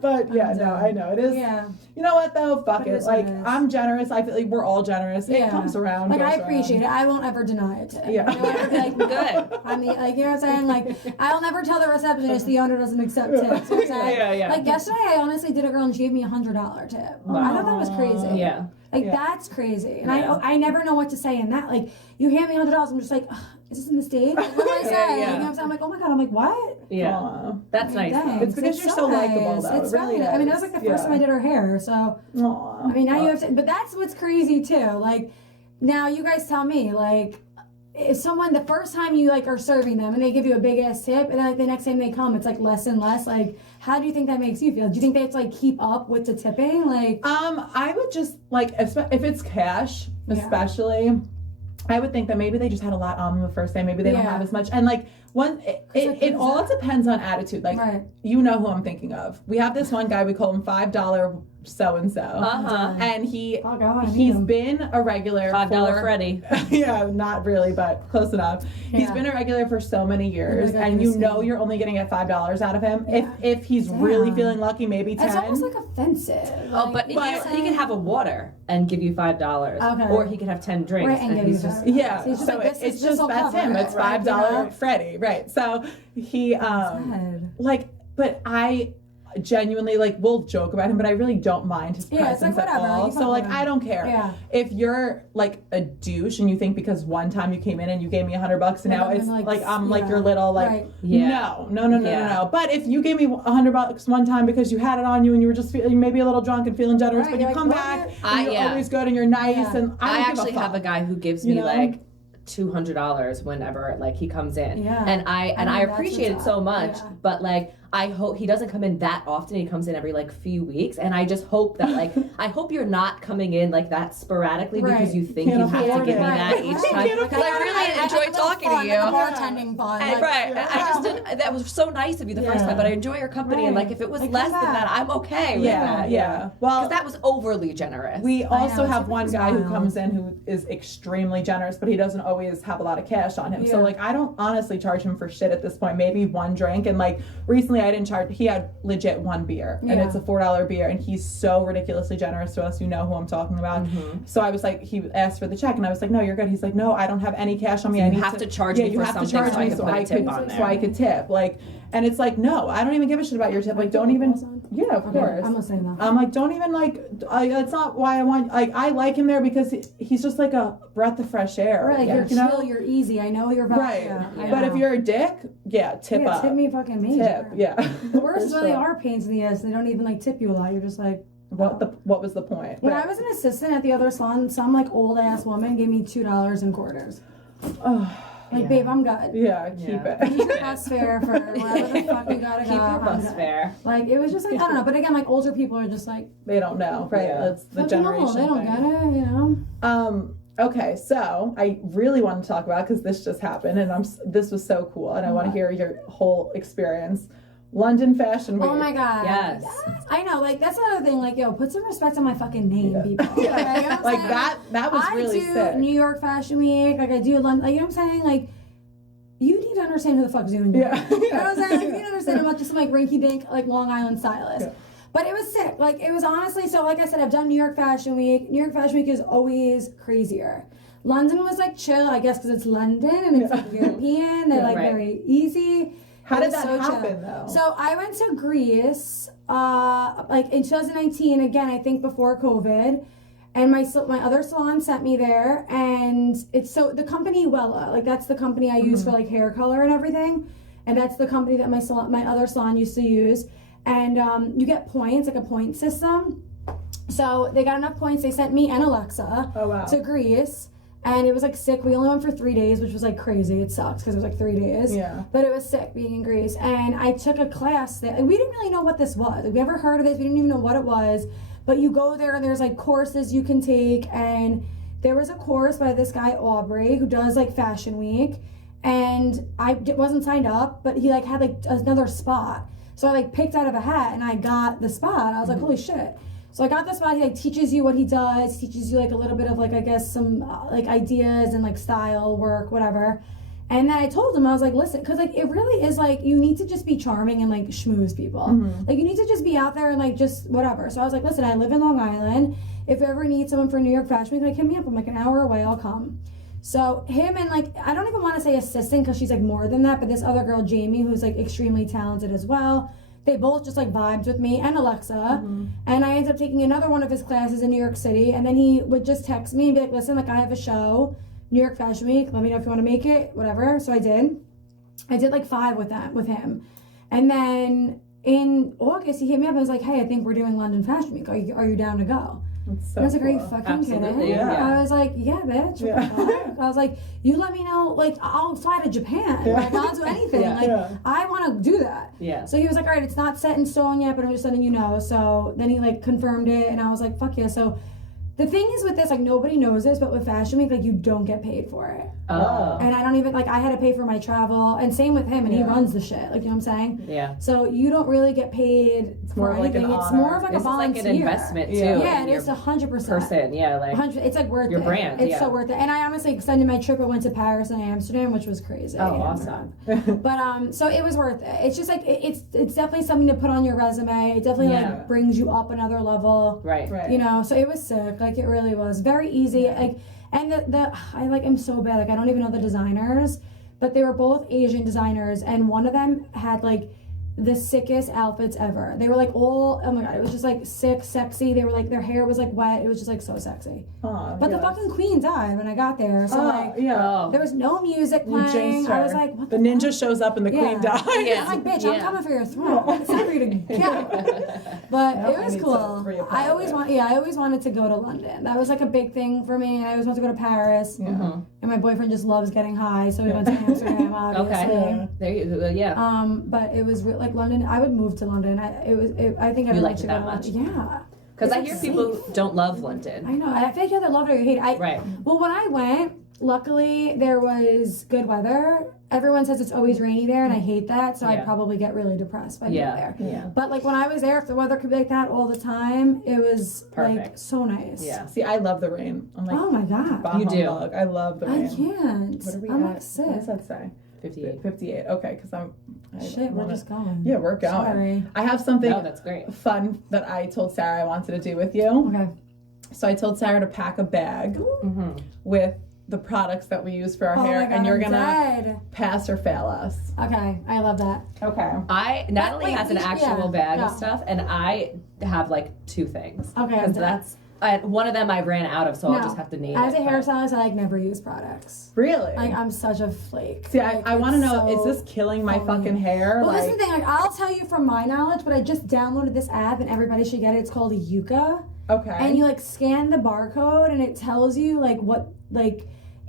But yeah, no, I know it is. Yeah. You know what though? Fuck it. Like I'm generous. I feel like we're all generous. It comes around. Like I appreciate it. I won't ever deny it. Yeah. You know, I'll be like, good. I mean, like you know what I'm saying? Like I'll never tell the receptionist the owner doesn't accept tips. You know yeah. Like yesterday, I honestly did a girl and she gave me $100 tip. Wow. I thought that was crazy. Yeah. Like that's crazy, and I never know what to say in that. Like you hand me $100, I'm just like, is this a mistake? Like, what do I say? You know what I'm saying? I'm like, oh my God. I'm like, what? Yeah, that's nice. It's because you're so likable, though. It's really I mean, that was like the first time I did her hair, so. I mean, now you have to. But that's what's crazy too. Like, now you guys tell me, like, if someone the first time you like are serving them and they give you a big ass tip, and then like the next time they come, it's like less and less. Like, how do you think that makes you feel? Do you think they have to like keep up with the tipping? Like, I would just like if it's cash, especially. I would think that maybe they just had a lot on them the first day. Maybe they don't have as much. And like it all depends on attitude. Like you know who I'm thinking of. We have this one guy. We call him $5 so and so. And he's been a regular. $5 Freddy. Yeah, not really, but close enough. Yeah. He's been a regular for so many years, and you know you're only going to get $5 out of him. Yeah. If he's really feeling lucky, maybe 10. It's almost like offensive. Oh, but he can have a water and give you $5, or he could have 10 drinks and he's just so it's just that's him. It's $5 Freddy, right? So he but I genuinely like we'll joke about him, but I really don't mind his presence at all. So like I don't care. Yeah. If you're like a douche and you think because one time you came in and you gave me $100 and now it's like I'm like your little like no. But if you gave me $100 one time because you had it on you and you were just feeling maybe a little drunk and feeling generous, but you come back and you're always good and you're nice and I actually have a guy who gives me like $200 whenever like he comes in and I appreciate it so much but like I hope he doesn't come in that often. He comes in every like few weeks and I just hope that like I hope you're not coming in like that sporadically because you think you have to give me that each time because I really enjoy talking to you. Bartending fun. I just did that was so nice of you the first time, but I enjoy your company and like if it was less than that I'm okay with that. Well, because that was overly generous. We also have one guy who comes in who is extremely generous, but he doesn't always have a lot of cash on him. So like I don't honestly charge him for shit at this point. Maybe one drink, and like recently I didn't charge. He had legit one beer, and it's a $4 beer, and he's so ridiculously generous to us. You know who I'm talking about. So I was like, he asked for the check, and I was like, no, you're good. He's like, no, I don't have any cash on me. So you have to charge me for something so I could tip. Like, and it's like, no, I don't even give a shit about your tip. Like, don't even. Yeah, of course. I'm not saying that. I'm like, don't even like. That's not why I want. Like, I like him there because he's just like a breath of fresh air. Right, you're chill, you're easy. I know you're about. Right, but if you're a dick, tip up. Tip me fucking major. Tip, The worst is when they are pains in the ass and they don't even like tip you a lot. You're just like. What was the point? When I was an assistant at the other salon, some like old ass woman gave me $2 in quarters. Oh. Like, babe, I'm good. Yeah, keep it. Keep your bus fare for whatever the fuck you gotta go. Keep your bus fare. Like, it was just like, I don't know. But again, like, older people are just like... They don't know, right? That's the generation They don't get it, you know? Okay, so I really want to talk about, because this just happened, and this was so cool, and I want to hear your whole experience. London Fashion Week. Oh my God. Yes. I know, like, that's another thing, like, yo, put some respect on my fucking name, people. Okay? You know like, that was really sick. I do New York Fashion Week, like, I do London, like, you know what I'm saying? Like, you need to understand who the fuck's doing it. Yeah. You know what I'm saying? Like, you need to understand I'm not just some, like, rinky-dink, like, Long Island stylist. Yeah. But it was sick. Like, it was honestly, so like I said, I've done New York Fashion Week. New York Fashion Week is always crazier. London was, like, chill, I guess, because it's London, and it's, like, European. They're, like, very easy. How did that happen, though? So I went to Greece, like in 2019, again, I think before COVID, and my other salon sent me there, and it's so the company Wella, like that's the company I use for like hair color and everything, and that's the company that my other salon used to use, and you get points, like a point system. So they got enough points. They sent me and Alexa to Greece. And it was like sick. We only went for 3 days, which was like crazy. It sucks because it was like 3 days. Yeah. But it was sick being in Greece. And I took a class that we didn't really know what this was. Like, we never heard of this. We didn't even know what it was. But you go there and there's like courses you can take. And there was a course by this guy, Arby, who does like Fashion Week. And I wasn't signed up, but he like had like another spot. So I like picked out of a hat and I got the spot. I was like, holy shit. So I got the spot. He like teaches you what he does, teaches you like a little bit of like, I guess some like ideas and like style work, whatever. And then I told him, I was like, listen, because like it really is like you need to just be charming and like schmooze people. Like you need to just be out there and like just whatever. So I was like, listen, I live in Long Island. If you ever need someone for New York Fashion Week, like hit me up. I'm like an hour away, I'll come. So him and like, I don't even want to say assistant because she's like more than that, but this other girl, Jamie, who's like extremely talented as well. They both just like vibed with me and Alexa. And I ended up taking another one of his classes in New York City. And then he would just text me and be like, listen, like I have a show, New York Fashion Week. Let me know if you want to make it, whatever. So I did. I did like 5 with him. And then in August, he hit me up and was like, hey, I think we're doing London Fashion Week. Are you down to go? That's so I was like, are you cool. fucking Absolutely, kidding? yeah. I was like, yeah, bitch. What the fuck? I was like, you let me know, like, I'll fly to Japan. Like, I'll do anything. Yeah. Like, I want to do that. Yeah. So he was like, all right, it's not set in stone yet, but I'm just letting you know. So then he, like, confirmed it, and I was like, fuck yeah. So the thing is with this, like, nobody knows this, but with Fashion Week, like, you don't get paid for it. Oh. And I don't even, like, I had to pay for my travel, and same with him, and he runs the shit. Like, you know what I'm saying? Yeah. So you don't really get paid more for like an anything. It's honor. more of like This a is like volunteer. an investment too. Yeah, in it is your 100%. person. Yeah, like 100. It's like worth your it. brand, It's yeah. so worth it. And I honestly extended my trip. I went to Paris and Amsterdam, which was crazy. Oh, awesome. But so it was worth it. It's just like it's definitely something to put on your resume. It definitely Yeah. like brings you up another level. right. Right. You know, so it was sick. Like it really was very easy. Like, and the I like am so bad. Like I don't even know the designers, but they were both Asian designers, and one of them had like the sickest outfits ever. They were like all, oh my god, it was just like sick, sexy. They were like, their hair was like wet. It was just like so sexy. Aw, But the yes. fucking queen died when I got there. So like, yeah. Oh. there was no music You jinxed playing. her. I was like, what the the ninja fuck? shows up and the queen dies. Yeah. I'm like, bitch, Yeah. I'm coming for your throne. It's time for you to kill. But No, it I was need to cool. reapply I always there. I always wanted to go to London. That was like a big thing for me. I always wanted to go to Paris. Yeah. And my boyfriend just loves getting high, so we went to Amsterdam, obviously. Okay. There you go. Yeah. But it was like London. I would move to London. I think You I liked should it that go to much? London. Yeah. Because I It's, hear like, people safe. don't love London. I know. I feel like you either love it or you hate it. Right. Well, when I went, luckily there was good weather. Everyone says it's always rainy there, and I hate that. So Yeah. I'd probably get really depressed if I Yeah. go there. Yeah. But like when I was there, if the weather could be like that all the time, it was like Perfect. so nice. Yeah. See, I love the rain. I'm like, Oh my god. bah You do. humbug. I love the I rain. can't. What are we I'm at? like sick. What does that say? 58. 58. Okay, because I Shit, we're wanna- just going. Yeah, we're going. Sorry. I have something No, that's great. fun that I told Sarah I wanted to do with you. Okay. So I told Sarah to pack a bag with the products that we use for our Oh hair, my god, and you're I'm gonna dead. pass or fail us. Okay, I love that. Okay. Natalie wait, has an yeah, actual bag of yeah. stuff, and I have like 2 things. Okay, I'm Because done. that's one of them I ran out of, so No. I'll just have to name As it. a but- hairstylist, I like never use products. Really? Like I'm such a flake. See, Like, I want to it's know, so is this killing my funny. fucking hair? Well, this is Like, the thing. Like, I'll tell you from my knowledge, but I just downloaded this app, and everybody should get it. It's called Yuka, okay. and you like scan the barcode, and it tells you like what like.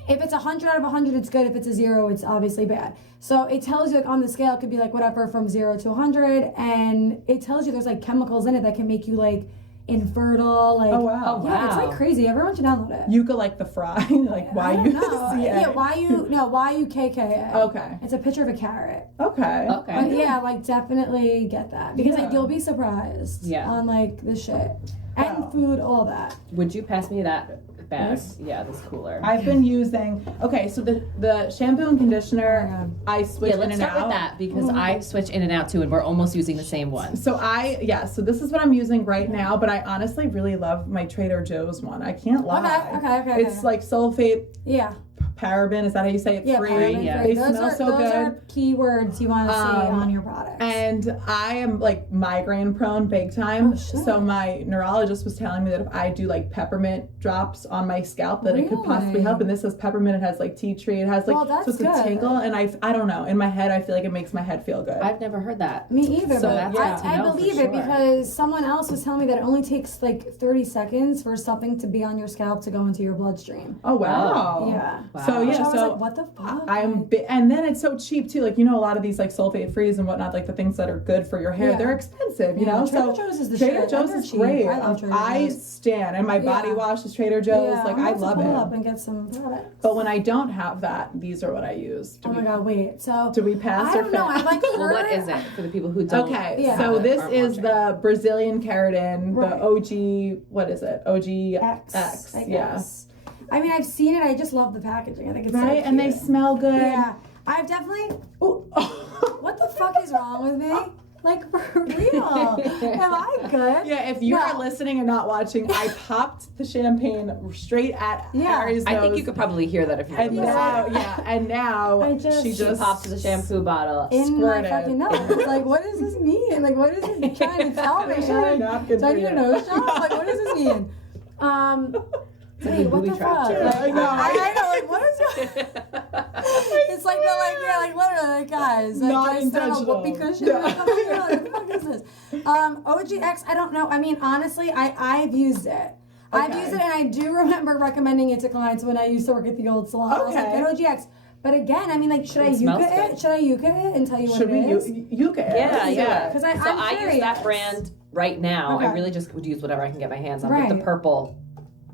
If it's 100 out of 100, it's good. If it's a 0, it's obviously bad. So it tells you like on the scale, it could be like whatever from 0 to 100, and it tells you there's like chemicals in it that can make you like infertile. Like, Oh, wow. yeah, it's like Wow. crazy. Everyone should download it. Yuka like the fry, like why I don't you know. see Yeah, it? YUKKA. Okay. It's a picture of a carrot. Okay. Okay. But yeah, like definitely get that because Yeah. like you'll be surprised Yeah. on like the shit and Wow. food, all that. Would you pass me that bag? Yes. Yeah, this cooler. I've been using, okay, so the shampoo and conditioner, Oh my God. I switch yeah, in let's and start out. with that because I switch in and out too, and we're almost using the same one. So so this is what I'm using right now, but I honestly really love my Trader Joe's one. I can't lie. Okay. It's like sulfate Yeah. paraben. Is that how you say it? Yeah, free. paraben Yeah. free. They Those smell are, so those good. are keywords you want to see on your products. And I am like migraine prone big time. Oh, shit. So my neurologist was telling me that if I do like peppermint drops on my scalp, that it could possibly Really? help. And this says peppermint. It has like tea tree. It has like Well, that's so it's good. a tingle. And I don't know. In my head, I feel like it makes my head feel good. I've never heard that. Me either, So but that's good to I know for believe it sure. because someone else was telling me that it only takes like 30 seconds for something to be on your scalp to go into your bloodstream. Oh wow. Yeah. Wow. So Which yeah. I was So like, what the fuck? and then it's so cheap too. Like, you know, a lot of these like sulfate frees and whatnot, like the things that are good for your hair, Yeah. they're expensive, you Yeah, know? Trader So Joe's is the Trader shit. Joe's They're is cheap. great. I love Trader I Joe's. stand, and my body Yeah. wash is Trader Joe's. Yeah, like I'm I about to love pull it. up and get some products. But when I don't have that, these are what I use. Oh my god, wait. So Do we pass I or don't know. fail? I like Well, what is it for the people who don't? Okay, Yeah. so this aren't is watching? the Brazilian keratin, Right. the OG, what is it? OG X. I yeah. guess. I mean, I've seen it. I just love the packaging. I think it's Right? so And they cute. smell good. Yeah, I've definitely. Ooh, what the fuck is wrong with me? Like for real? Am I good? Yeah, if you No. are listening and not watching, I popped the champagne straight at Yeah. Harry's nose. I think you could probably hear that if you And were now, listening. and now I just- she She just pops the shampoo bottle. In Squirt my it. fucking nose. Like, what does this mean? Like, what is it trying to tell me? It's really not good Do I for need a you. nose job? Like, what does this mean? Wait, what booby the trap, fuck? too. Like, I know. I know. Like, what is going? It's like the like literally like guys. Like, Not I sit on a intentional. whoopee cushion. Yeah. Like, I'm like, what the fuck is this? OGX. I don't know. I mean, honestly, I've used it. I've Okay. used it, and I do remember recommending it to clients when I used to work at the old salon. I was like, Okay. get OGX. But again, I mean, like, should I smells Yuka good. it? Should I Yuka it and tell you what should we it is? you can Yeah, yeah. 'Cause so I'm I use curious. that brand right now. Okay. I really just would use whatever I can get my hands on. Right. But the purple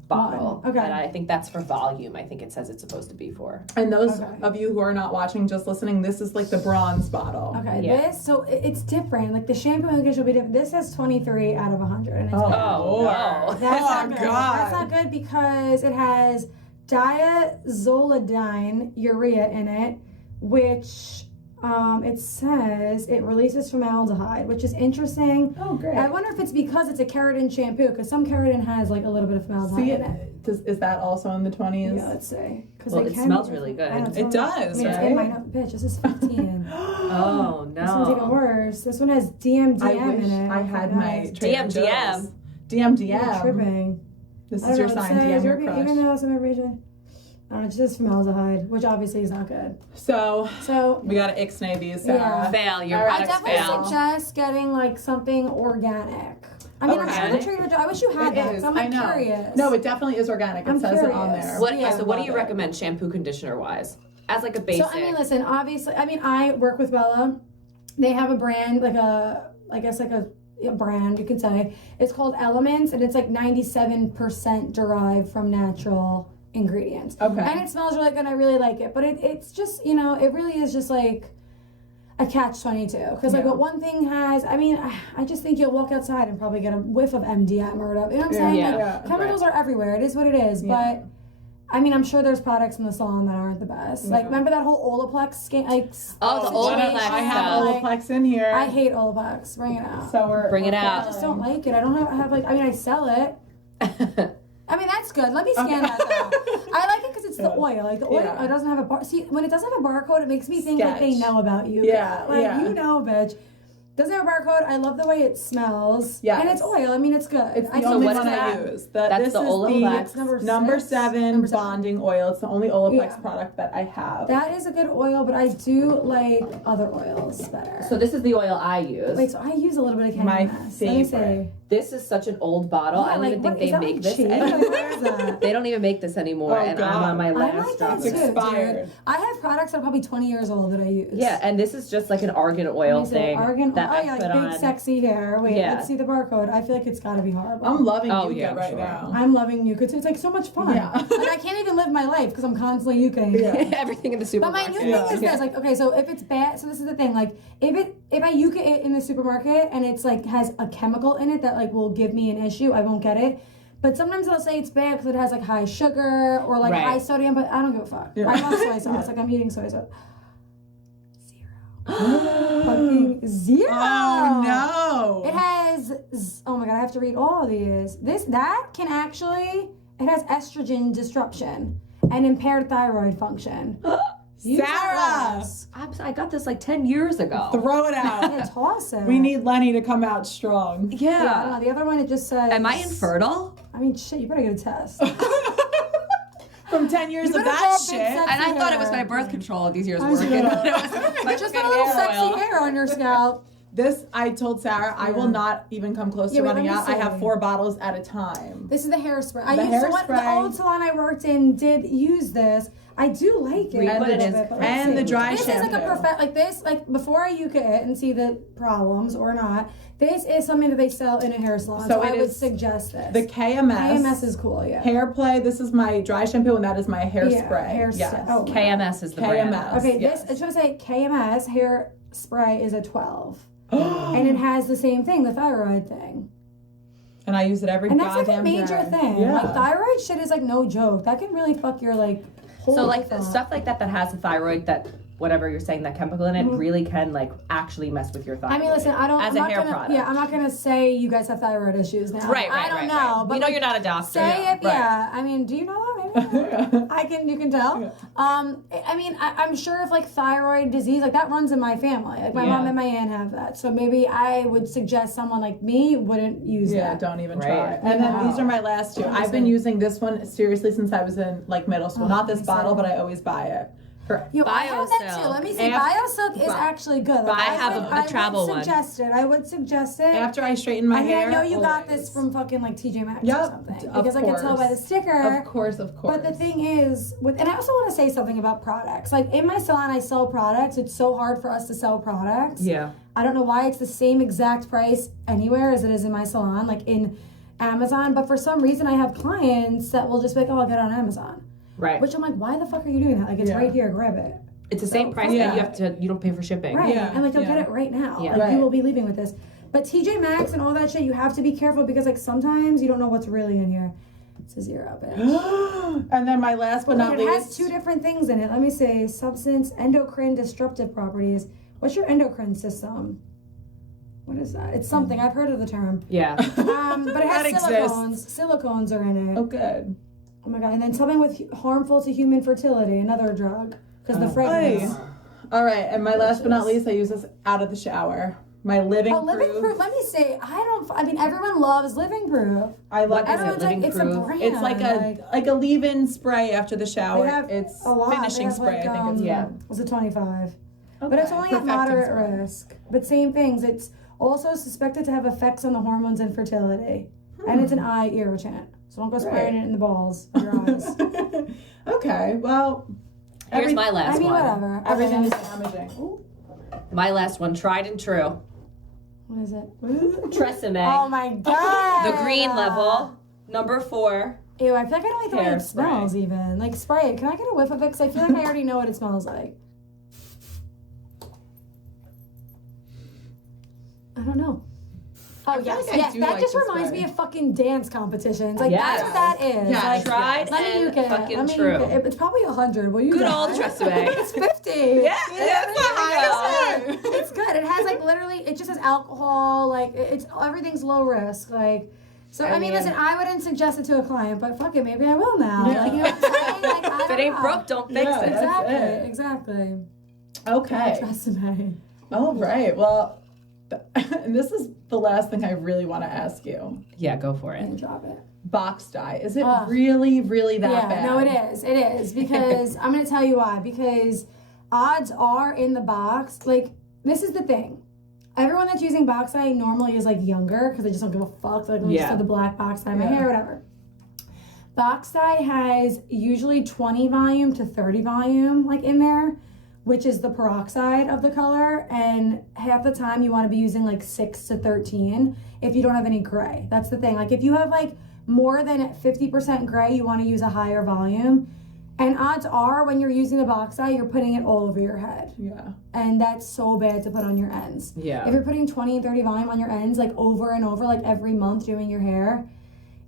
bottle. Okay. And I think that's for volume. I think it says it's supposed to be for. And those Okay. of you who are not watching, just listening, this is like the bronze bottle. Okay, Yeah. this, so it's different. Like, the shampoo and conditioner will be different. This has 23 out of 100, and it's Oh, bad. Oh, Lord. no. That's Oh, not good. God. That's not good because it has diazolidine urea in it, which it says it releases formaldehyde, which is interesting. Oh, great. I wonder if it's because it's a keratin shampoo, because some keratin has like a little bit of formaldehyde See, in it. is that also in the 20s? Yeah, let's see. Because Well, it smells really good. It does, I mean, right? it might not, bitch, this is 15. Oh, This one's even no. worse. This one has DMDM I wish in it. I had my Trader DMDM. Joe's. I'm DMDM. tripping. This I is don't your know what sign, it says. DM your crush. Even though some region. I don't know, it just says formaldehyde, which obviously is not good. So, So we gotta ixnay these, Sarah. Yeah. Fail. Your All right, I products definitely fail. suggest getting like something organic. I mean, I'm sure the Organic? Trader Joe's. I wish you had It that. 'Cause is, I'm I know. curious. No, it definitely is organic. It I'm says it on curious. there. What, Yeah. so what do you Love it. recommend shampoo conditioner wise? As like a basic. So I mean, listen. Obviously, I mean, I work with Bella. They have a brand, like I guess like a brand you could say. It's called Elements, and it's like 97% derived from natural ingredients. Okay. And it smells really good. And I really like it, but it's just it really is just like a catch-22 because like Yeah. what one thing has, I mean, I just think you'll walk outside and probably get a whiff of MDM or whatever. You know what I'm saying? Yeah. Like, Yeah. chemicals are everywhere. It is what it is, Yeah. but. I mean, I'm sure there's products in the salon that aren't the best. Like, remember that whole Olaplex skin? Like, Oh, the What Olaplex if I have stuff. Olaplex in here. I hate Olaplex. Bring it out. So Bring it we're out. I just don't like it. I don't have like. I mean, I sell it. I mean, that's good. Let me scan Okay. that though. I like it because it's the oil. Like the oil, Yeah. it doesn't have a bar. See, when it doesn't have a barcode, it makes me think like they Sketch. know about you. Yeah, like yeah. you know, bitch. Doesn't have a barcode. I love the way it smells. Yes. And it's oil. I mean, it's good. It's I the think only what one is I that? use. That's This the is Olaplex. It's number number six? seven Number seven. bonding oil. It's the only Olaplex Yeah. product that I have. That is a good oil, but I do like other oils better. So this is the oil I use. Wait, so I use a little bit of Canada My Mist. Let me favorite. see. This is such an old bottle. I don't Yeah, even like, think what- they is make that this cheap? anymore. What is that? They don't even make this anymore, Oh, and God. I'm on my I last like drop. that too, expired. dude. I have products that are probably 20 years old that I use. Yeah, and this is just like an argan oil Let me see, thing argan. that Oh I yeah, put like big on. sexy hair. Wait, Yeah. let's see the barcode. I feel like it's got to be horrible. I'm loving Oh, Yuka yeah, I'm right sure. now. I'm loving Yuka too. It's like so much fun. Yeah. Like I can't even live my life because I'm constantly Yuka. Yeah. Everything in the But supermarket. my new Yeah. thing is this, like, okay, so if it's bad, so this is the thing, like, if I Yuka it in the supermarket and it's like has a chemical in it that like will give me an issue, I won't get it. But sometimes they'll say it's bad because it has like high sugar or like Right. high sodium, but I don't give a fuck. Yeah. I love soy sauce. Like I'm eating soy sauce. Fucking zero. Oh no! It has, oh my god, I have to read all of these. That can actually, it has estrogen disruption. and impaired thyroid function. Use it Sarah! less. I got this like 10 years ago. Throw it out. Yeah, toss it. We need Lenny to come out strong. Yeah, I don't know. The other one, it just says. Am I infertile? I mean, shit, you better get a test. From 10 years You of better that grow big, shit. sexy And I thought it was hair. my birth control these years I was working. gonna- My Just a fucking little hair sexy oil. hair on your scalp. This, I told Sarah, I will not even come close Yeah, to but running let me out. I have see. 4 bottles at a time. This is the hairspray. I The used the hairspray. old salon I worked in did use this. I do like it. Read a what it little is. bit, but let's And see. the dry This shampoo. is like a like this, like before I uke it and see the problems or not. This is something that they sell in a hair salon. So So, it I would is suggest this. The KMS. KMS is cool, yeah. Hair play. This is my dry shampoo, and that is my hairspray. hair Yes. spray. Oh, KMS is the brand. KMS. Okay, yes. this I just want to say KMS hair spray is a 12. And it has the same thing, the thyroid thing. And I use it every And that's like a goddamn major day. thing. Yeah. Like thyroid shit is like no joke. That can really fuck your like whole So like life up. stuff like that has the thyroid, that whatever you're saying, that chemical in it really can like actually mess with your thyroid. I mean, listen, I don't. As I'm a not hair gonna, product. Yeah, I'm not gonna say you guys have thyroid issues now. Right, I don't know. right. But We know like, you're not a doctor. say it. Right. Yeah. I mean, do you know that? Maybe. You can tell. I mean, I'm sure if like thyroid disease, like that runs in my family. Like my mom and my aunt have that. So maybe I would suggest someone like me wouldn't use Yeah, that. don't even Right. try. And then these are my last 2. I've been using this one seriously since I was in like middle school. Not this bottle, but I always buy it. For Yo, I have that BioSilk. too. Let me see. Af- BioSilk is actually good. Like, I have a travel one. I would suggest it. after I straighten my I mean, hair. I know you got always. this from fucking like TJ Maxx or Yep, something. of Because I can tell by the course. sticker. Of course. But the thing is, and I also want to say something about products. Like in my salon, I sell products. It's so hard for us to sell products. Yeah. I don't know why it's the same exact price anywhere as it is in my salon, like in Amazon. But for some reason, I have clients that will just be like, "Oh, I'll get it on Amazon." Right. Which I'm like, "Why the fuck are you doing that? Like, it's Yeah. right here. Grab it." It's the same price, Yeah. and you don't pay for shipping. Right. Yeah, And like they'll yeah. get it right now. Yeah. Like Right. you will be leaving with this. But TJ Maxx and all that shit, you have to be careful because like sometimes you don't know what's really in here. It's a 0, bitch. And then my last but not It has least. 2 different things in it. Let me say substance, endocrine disruptive properties. What's your endocrine system? What is that? It's something. I've heard of the term. Yeah. But it has That silicones. exists. Silicones are in it. Oh, good. Oh my god. And then something with harmful to human fertility, another drug. Because the fragrance. All right, and my last but not least, I use this out of the shower. My living proof. Living Proof. Let me say, I mean, everyone loves Living Proof. I love What is it, Everyone's Living like, it's Proof? a brand. It's like a leave-in spray after the shower. They have It's a lot. They finishing have, spray. like, I think it's yeah. Was it 25? But it's only at Perfecting moderate spray. risk. But same things. It's also suspected to have effects on the hormones and fertility. And it's an eye irritant. So don't go spraying it in the balls of your eyes. Okay, well, Here's my last I mean, one. whatever. everything is Okay. damaging. Ooh. My last one, tried and true. What is it? Tresemme. Oh my god. The green level. Number 4. Ew, I feel like I don't like the way it Hairspray. smells even. Like, spray it. Can I get a whiff of it? Because I feel like I already know what it smells like. I don't know. Oh, yes. like I Yes, do that like just this reminds way. me of fucking dance competitions. Like, Yes. that's what that is. Yes. Like, Tried let me and uke it. fucking Let me true. uke it. It's probably 100. Will you Good die? old Tresemme. It's 50. Yeah, That's the highest one. It's good. It has, like, literally, it just has alcohol. Like, it's everything's low risk. Like, so, I mean, listen, I wouldn't suggest it to a client, but fuck it, maybe I will now. Yeah. Like, you know what I'm saying? Like, I If it don't ain't know. broke, don't fix Yeah, it. that's Exactly, it. exactly. Okay. Tresemme. All right. Well, and this is the last thing I really want to ask you. Yeah, go for And it. drop it. Box dye. Is it Ugh. really, really that Yeah, bad? no, it is. It is. Because I'm going to tell you why. Because odds are in the box, like, this is the thing. Everyone that's using box dye normally is, like, younger because they just don't give a fuck. Like, let me just Yeah. have the black box dye in my Yeah. hair, whatever. Box dye has usually 20 volume to 30 volume, like, in there, which is the peroxide of the color. And half the time you want to be using, like, 6 to 13 if you don't have any gray. That's the thing. Like, if you have, like, more than 50% gray, you want to use a higher volume. And odds are when you're using the box dye, you're putting it all over your head. Yeah. And that's so bad to put on your ends. Yeah. If you're putting 20 and 30 volume on your ends, like over and over, like every month doing your hair,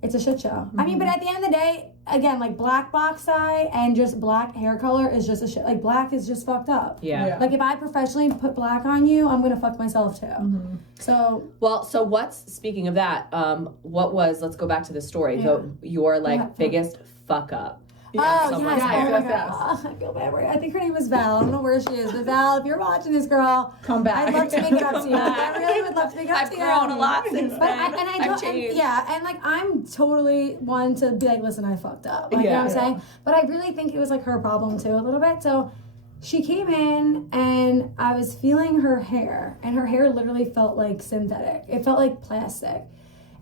it's a shit show. I mean, but at the end of the day, again, like black box dye and just black hair color is just a shit. Like black is just fucked up. Yeah. Yeah. Like if I professionally put black on you, I'm gonna fuck myself too. So Well, so speaking of that, what was, let's go back to the story, Yeah. your like Yeah. biggest fuck up. Oh, someone's yes. hair. Oh, my Yes. God. I feel bad for you. I think her name was Val. I don't know where she is. But Val, if you're watching this, girl, Come back. I'd love to make it up to you. I really would love to make it up I've to you. grown a lot since But then. I've changed. And like I'm totally one to be like, listen, I fucked up. Like, you know what I'm saying? But I really think it was like her problem too, a little bit. So she came in and I was feeling her hair, and her hair literally felt like synthetic. It felt like plastic.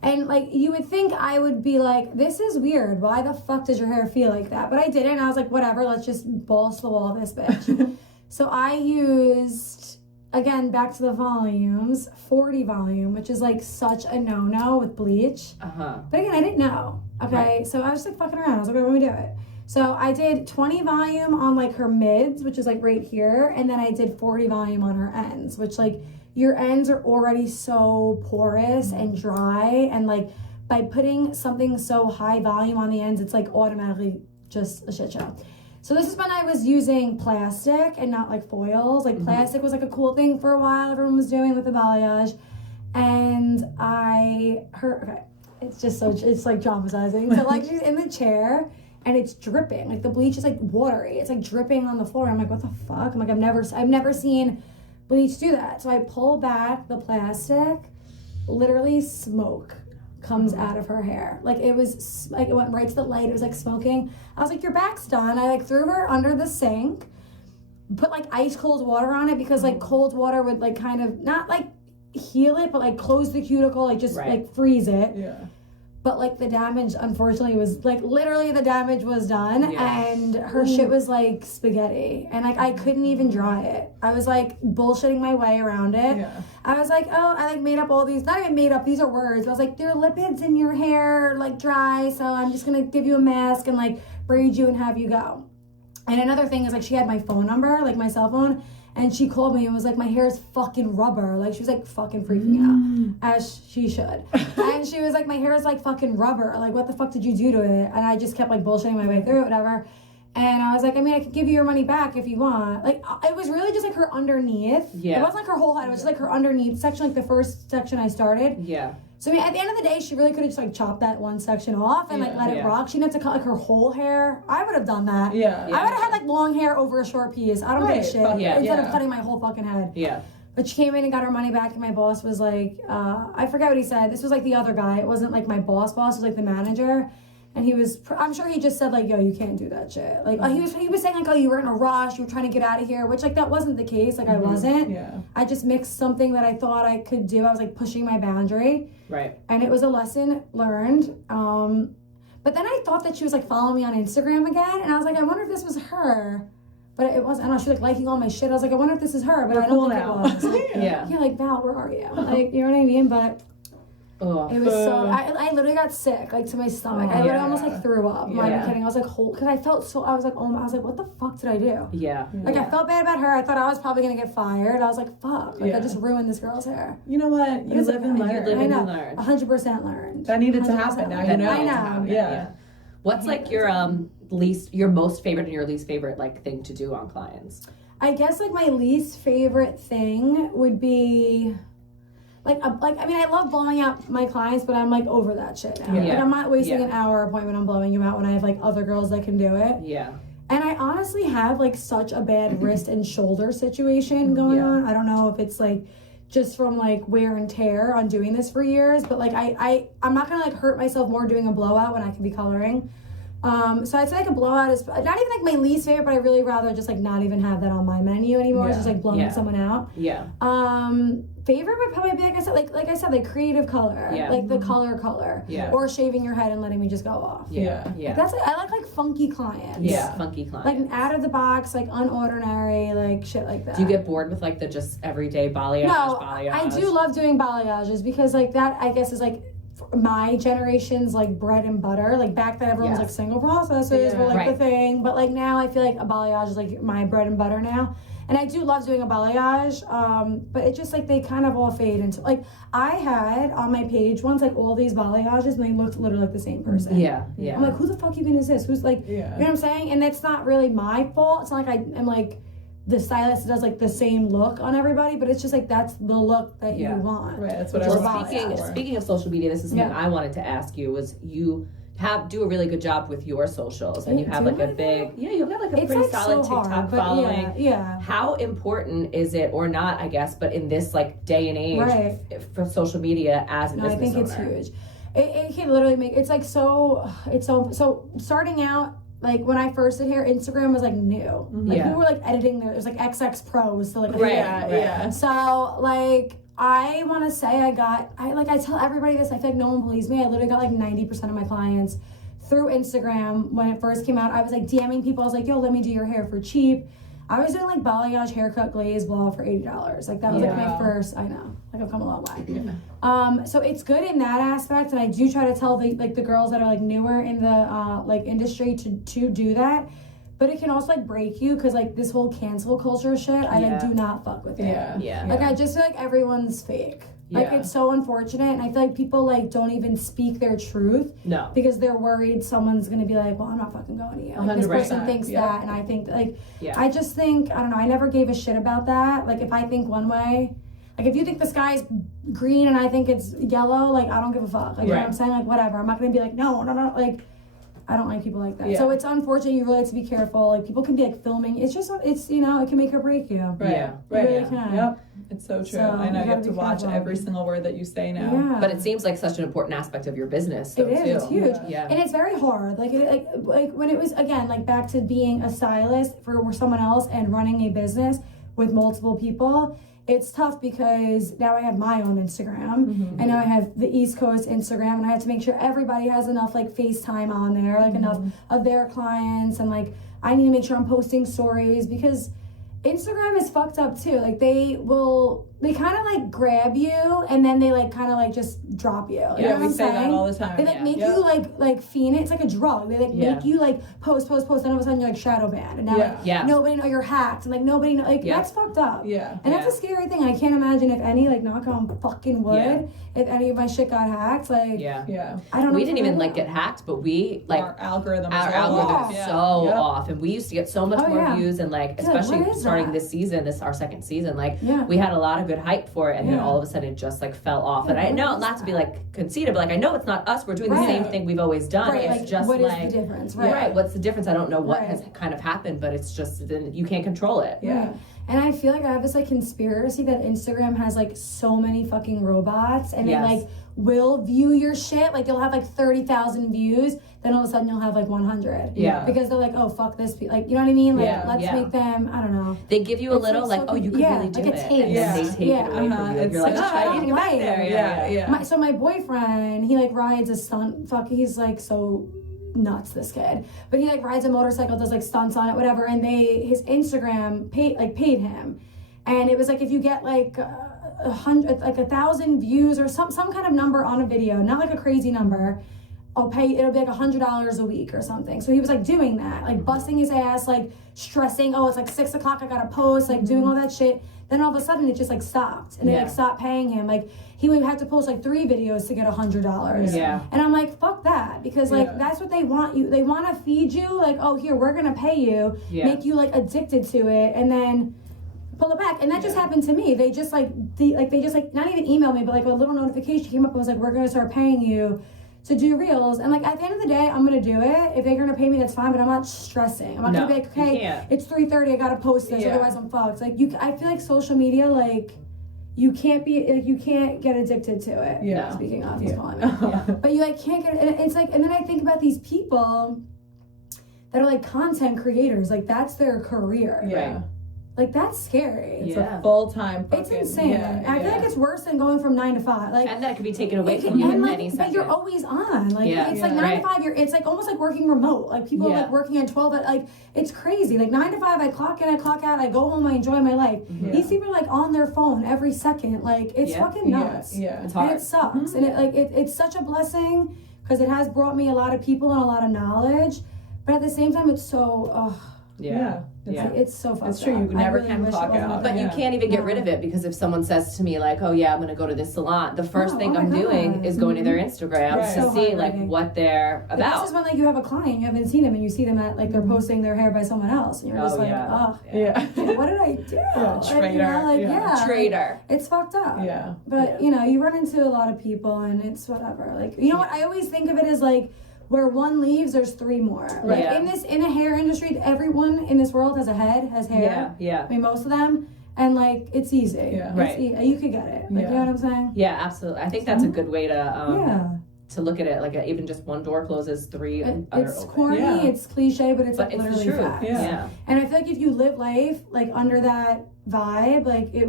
And like you would think I would be like, this is weird. Why the fuck does your hair feel like that? But I didn't. I was like, whatever, let's just balls to the wall this bitch. So I used, again, back to the volumes, 40 volume, which is like such a no-no with bleach. But again, I didn't know. Okay. So I was just like fucking around. I was like, let me do it. So I did 20 volume on like her mids, which is like right here. And then I did 40 volume on her ends, which like your ends are already so porous and dry. And like by putting something so high volume on the ends, it's like automatically just a shit show. So this is when I was using plastic and not like foils. Like plastic was like a cool thing for a while. Everyone was doing with the balayage. And it's just so, it's like traumatizing. So like she's in the chair and it's dripping. Like the bleach is like watery. It's like dripping on the floor. I'm like, what the fuck? I'm like, I've never seen bleach do that. So I pull back the plastic, literally smoke comes out of her hair. Like it was like it went right to the light. It was like smoking. I was like, your back's done. I like threw her under the sink, put like ice cold water on it because like cold water would like kind of not like heal it, but like close the cuticle, like just like freeze it. Yeah. But like the damage, unfortunately, was like literally the damage was done, and her shit was like spaghetti, and like I couldn't even dry it. I was like bullshitting my way around it. Yeah. I was like, oh, I like made up all these, not even made up, these are words. I was like, there are lipids in your hair, like dry, so I'm just gonna give you a mask and like braid you and have you go. And another thing is like she had my phone number, like my cell phone. And she called me and was like, my hair is fucking rubber. Like, she was like fucking freaking out, as she should. And she was like, my hair is like fucking rubber. Like, what the fuck did you do to it? And I just kept like bullshitting my way through it, whatever. And I was like, I mean, I could give you your money back if you want. Like, it was really just like her underneath. Yeah. It wasn't like her whole head. It was just like her underneath section, like the first section I started. Yeah. So I mean, at the end of the day, she really could have just like chopped that one section off and like let it rock. She didn't have to cut like her whole hair. I would have done that. Yeah. I would have had like long hair over a short piece. I don't give a shit. Instead of cutting my whole fucking head. Yeah. But she came in and got her money back, and my boss was like, I forget what he said. This was like the other guy. It wasn't like my boss. It was like the manager. And he was, I'm sure he just said like, yo, you can't do that shit. Like, he was saying like, oh, you were in a rush, you were trying to get out of here, which like that wasn't the case. Like I wasn't. Yeah. I just mixed something that I thought I could do. I was like pushing my boundary. Right. And it was a lesson learned. But then I thought that she was like following me on Instagram again. And I was like, I wonder if this was her. But it wasn't. I don't know, she was like liking all my shit. I was like, I wonder if this is her, but I don't think it was. Yeah, like, Val, where are you? Like, you know what I mean? But it was so, I literally got sick, like to my stomach. I literally almost like threw up. I'm not even kidding. I was like, because I felt so, I was like, what the fuck did I do? Yeah. Like I felt bad about her. I thought I was probably going to get fired. I was like, fuck. Like I just ruined this girl's hair. You know what? You live and learn. I know. 100% learned. That needed to happen. Now you know. I know. Yeah. What's like your your most favorite and your least favorite like thing to do on clients? I guess like my least favorite thing would be like I mean I love blowing out my clients, but I'm like over that shit now. Like I'm not wasting an hour appointment on blowing you out when I have like other girls that can do it. Yeah. And I honestly have like such a bad wrist and shoulder situation going on. I don't know if it's like just from like wear and tear on doing this for years, but like I'm not gonna like hurt myself more doing a blowout when I can be coloring. So I'd say like a blowout is not even like my least favorite, but I really rather just like not even have that on my menu anymore. It's just like blowing someone out. Yeah. Favorite would probably be like I said, like creative color. Yeah. Like the color. Yeah. Or shaving your head and letting me just go off. Yeah. Yeah. Like, that's like, I like funky clients. Yeah. Funky clients. Like out of the box, like unordinary, like shit like that. Do you get bored with like the just everyday balayage? No, I do love doing balayages because like that I guess is like my generation's like bread and butter. Like back then everyone was like single processes were like the thing, but like now I feel like a balayage is like my bread and butter now. And I do love doing a balayage, but it just like they kind of all fade into like I had on my page once like all these balayages and they looked literally like the same person. Yeah. I'm like, who the fuck even is this? Who's like, you know what I'm saying? And it's not really my fault. It's not like I am like the stylist does like the same look on everybody, but it's just like that's the look that you want. Right. That's what I was speaking of social media, this is something I wanted to ask you was you do a really good job with your socials, and you have like a big you've got like a pretty like solid so hard, TikTok but following. Yeah. How important is it, or not, I guess, but in this like day and age Right. for social media as a business I think owner? it's huge. It can literally make it's so starting out. Like when I first did hair, Instagram was like new. Like people were like editing it was like XX Pro was still like a thing. Yeah. So like I want to say I tell everybody this. I feel like no one believes me. I literally got like 90% of my clients through Instagram when it first came out. I was like DMing people. I was like, yo, let me do your hair for cheap. I was doing like balayage, haircut, glaze, blow for $80. Like that was like my first. I know, like I've come a long way. So it's good in that aspect, and I do try to tell the girls that are like newer in the like industry to do that. But it can also like break you because like this whole cancel culture shit, I like do not fuck with it. Yeah. Like I just feel like everyone's fake. Like it's so unfortunate, and I feel like people like don't even speak their truth. No. Because they're worried someone's gonna be like, well, I'm not fucking going to you. Like, this person thinks that, and I think like I just think I don't know. I never gave a shit about that. Like if I think one way. Like, if you think the sky's green and I think it's yellow, like, I don't give a fuck. Like, you know what I'm saying? Like, whatever. I'm not going to be like, no. Like, I don't like people like that. So, it's unfortunate. You really have to be careful. Like, people can be, like, filming. It's just, you know, it can make or break you. Right. Yeah. It really can. Yep. It's so true. I know you have to watch careful. every single word that you say now. Yeah. But it seems like such an important aspect of your business. It is. Too. It's huge. Yeah. And it's very hard. Like when it was, again, like back to being a stylist for someone else and running a business with multiple people. It's tough because now I have my own Instagram and now I have the East Coast Instagram, and I have to make sure everybody has enough like FaceTime on there, like enough of their clients, and like I need to make sure I'm posting stories because Instagram is fucked up too. Like they kind of like grab you and then they like kind of like just drop you. You know what we I'm say that saying? all the time. They like make you like fiend it. It's like a drug. They like make you like post, and all of a sudden you're like shadow banned, and now like nobody know you're hacked, and like nobody know that's fucked up. Yeah. And that's a scary thing. I can't imagine if any like knock on fucking wood, if any of my shit got hacked. Like I don't know. We didn't even like get hacked, but we like our algorithm is so off, and we used to get so much more views, and like especially starting this season, our second season, like we had a lot of good hype for it, and then all of a sudden it just like fell off. And I know not to be like conceited, but like I know it's not us. We're doing the same thing we've always done. It's like, just what like is the difference? What's the difference? I don't know what has kind of happened, but it's just you can't control it. And I feel like I have this like conspiracy that Instagram has like so many fucking robots, and they like will view your shit. Like you'll have like 30,000 views, then all of a sudden you'll have like 100. Because they're like, oh fuck this, like you know what I mean? Like let's make them. I don't know. They give you a little like, oh, you could really do like it, a taste. and then they take it away from you. And you're like, oh, I need to get back there. So my boyfriend, he like rides a stunt. He's like so nuts, this kid, but he like rides a motorcycle, does like stunts on it, whatever, and his Instagram paid him, and it was like if you get like 1,000 views or some kind of number on a video, not like a crazy number, it'll be like $100 a week or something. So he was like doing that, like busting his ass, like stressing, oh it's like 6 o'clock, I gotta post, like doing all that shit. Then all of a sudden it just like stopped, and they like stopped paying him. Like he would have to post like 3 videos to get $100. And I'm like, fuck that, because like that's what they want you. They want to feed you, like, oh here, we're gonna pay you, make you like addicted to it, and then pull it back. And that just happened to me. They just like not even emailed me, but like a little notification came up and was like, we're gonna start paying you to do reels. And like at the end of the day, I'm gonna do it. If they're gonna pay me, that's fine, but I'm not stressing. I'm not gonna be like, okay, it's 3:30, I gotta post this, otherwise I'm fucked. Like I feel like social media, like you can't get addicted to it. Speaking of, he's calling me. But you like can't get it. And it's like, and then I think about these people that are like content creators, like that's their career. Like that's scary. It's a full-time. It's insane. I feel like it's worse than going from 9 to 5. Like, and that could be taken away from you in any second. But you're always on. Like it's like 9 to 5. It's like almost like working remote. Like people are like working at 12. Like it's crazy. Like 9 to 5, I clock in, I clock out, I go home, I enjoy my life. These people are like on their phone every second. Like it's fucking nuts. It's hard. And it sucks. And it's such a blessing because it has brought me a lot of people and a lot of knowledge. But at the same time, it's so. It's so fucked It's true. up. You never really can wish clock it wasn't out. But you can't even get rid of it, because if someone says to me like, oh yeah, I'm gonna go to this salon, the first thing I'm doing is going to their Instagram to So see like heartbreaking. what they're But about. this is when like you have a client, you haven't seen them, and you see them at like they're posting their hair by someone else, and you're just like, oh, what did I do? Traitor. Traitor. It's fucked up. But you know, you run into a lot of people, and it's whatever. Like, you know what? I always think of it as like where one leaves, there's 3 more. Like Yeah. in a hair industry, everyone in this world has a head, has hair. Yeah. I mean, most of them, and like it's easy. Yeah. It's Right. you could get it. Like, you know what I'm saying? Yeah, absolutely. I think that's a good way to Yeah. look at it. Like even just one door closes, 3 other It's open. corny, Yeah. it's cliche, but it's But like it's the literally truth. facts. Yeah. And I feel like if you live life like under that vibe, like it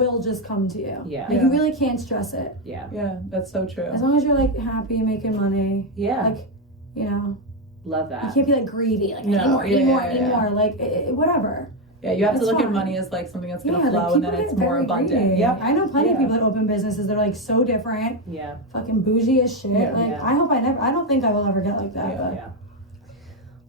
will just come to you. Yeah. Like you really can't stress it. Yeah. Yeah, that's so true. As long as you're like happy making money. Yeah. Like, you know, Love you that. can't be like greedy. Like, I No, need more, yeah, need more, yeah, need yeah. more. Like, whatever. Yeah, you have to It's look at fine. money as like something that's going to Yeah, flow like and people then it's get more very abundant. greedy. Yep. I know plenty of Yeah. people that open businesses that are like so different, Yeah. fucking bougie as shit. Yeah. Like, Yeah. I don't think I will ever get like that. Yeah. But Yeah.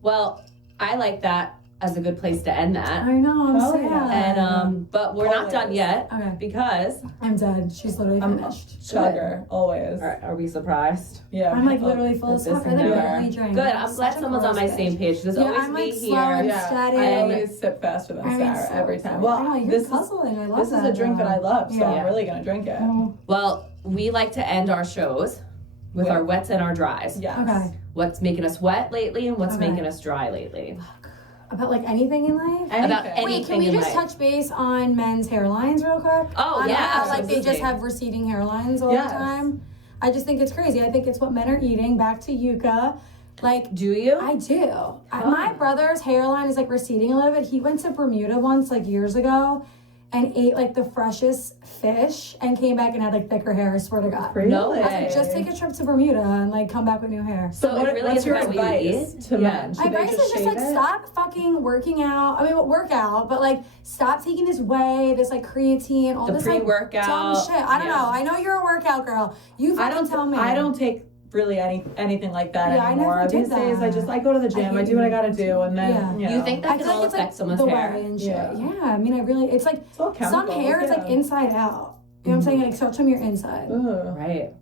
Well, I like that as a good place to end that. I know, I'm Hell sad. yeah. And but we're not done Always. yet Okay. because I'm dead. She's literally I'm finished. chugger, always. are we surprised? Yeah. I'm like literally full of This stuff. is I like never- barely drink. Good. I'm glad Such a someone's on my gross same bitch. page. There's Yeah, always I'm me like here. slow and Yeah, steady. I always sip faster than I'm Sarah so every time. sorry. Well, I know, you're this is puzzling. I love this is a drink that I love, so Yeah. I'm really gonna drink it. Well, we like to end our shows with our wets and our dries. Yes. Okay. What's making us wet lately and what's Okay. making us dry lately? About like anything in life? About Anything. Wait, can anything we in just life. touch base on men's hairlines real quick? Oh, On yeah, how, like they absolutely. just have receding hairlines all Yes. the time. I just think it's crazy. I think it's what men are eating. Back to Yuka. Like, Do you? I do. My brother's hairline is like receding a little bit. He went to Bermuda once, like years ago, and ate like the freshest fish and came back and had like thicker hair. I swear to God. Really? No I was way. like, just take a trip to Bermuda and like come back with new hair. So it really what's is your about what you advice eat? to Yeah. men? My Should they advice is just shave like it? stop fucking working out. I mean, work out, but like stop taking this whey, this like creatine, all The this like pre-workout, dumb shit. I don't yeah. know. I know you're a workout girl. You I fucking don't tell me. I don't take really anything like that Yeah, I anymore. never did These days that. I go to the gym, I do what I gotta do, and then Yeah. you know. You think I that feel can all like it's affect like someone's the hair? way and shit. Yeah. Yeah, I mean, I really, it's like It's all some chemicals, hair is like yeah. inside out. You know what I'm saying? Like start from your inside. Ugh. Right.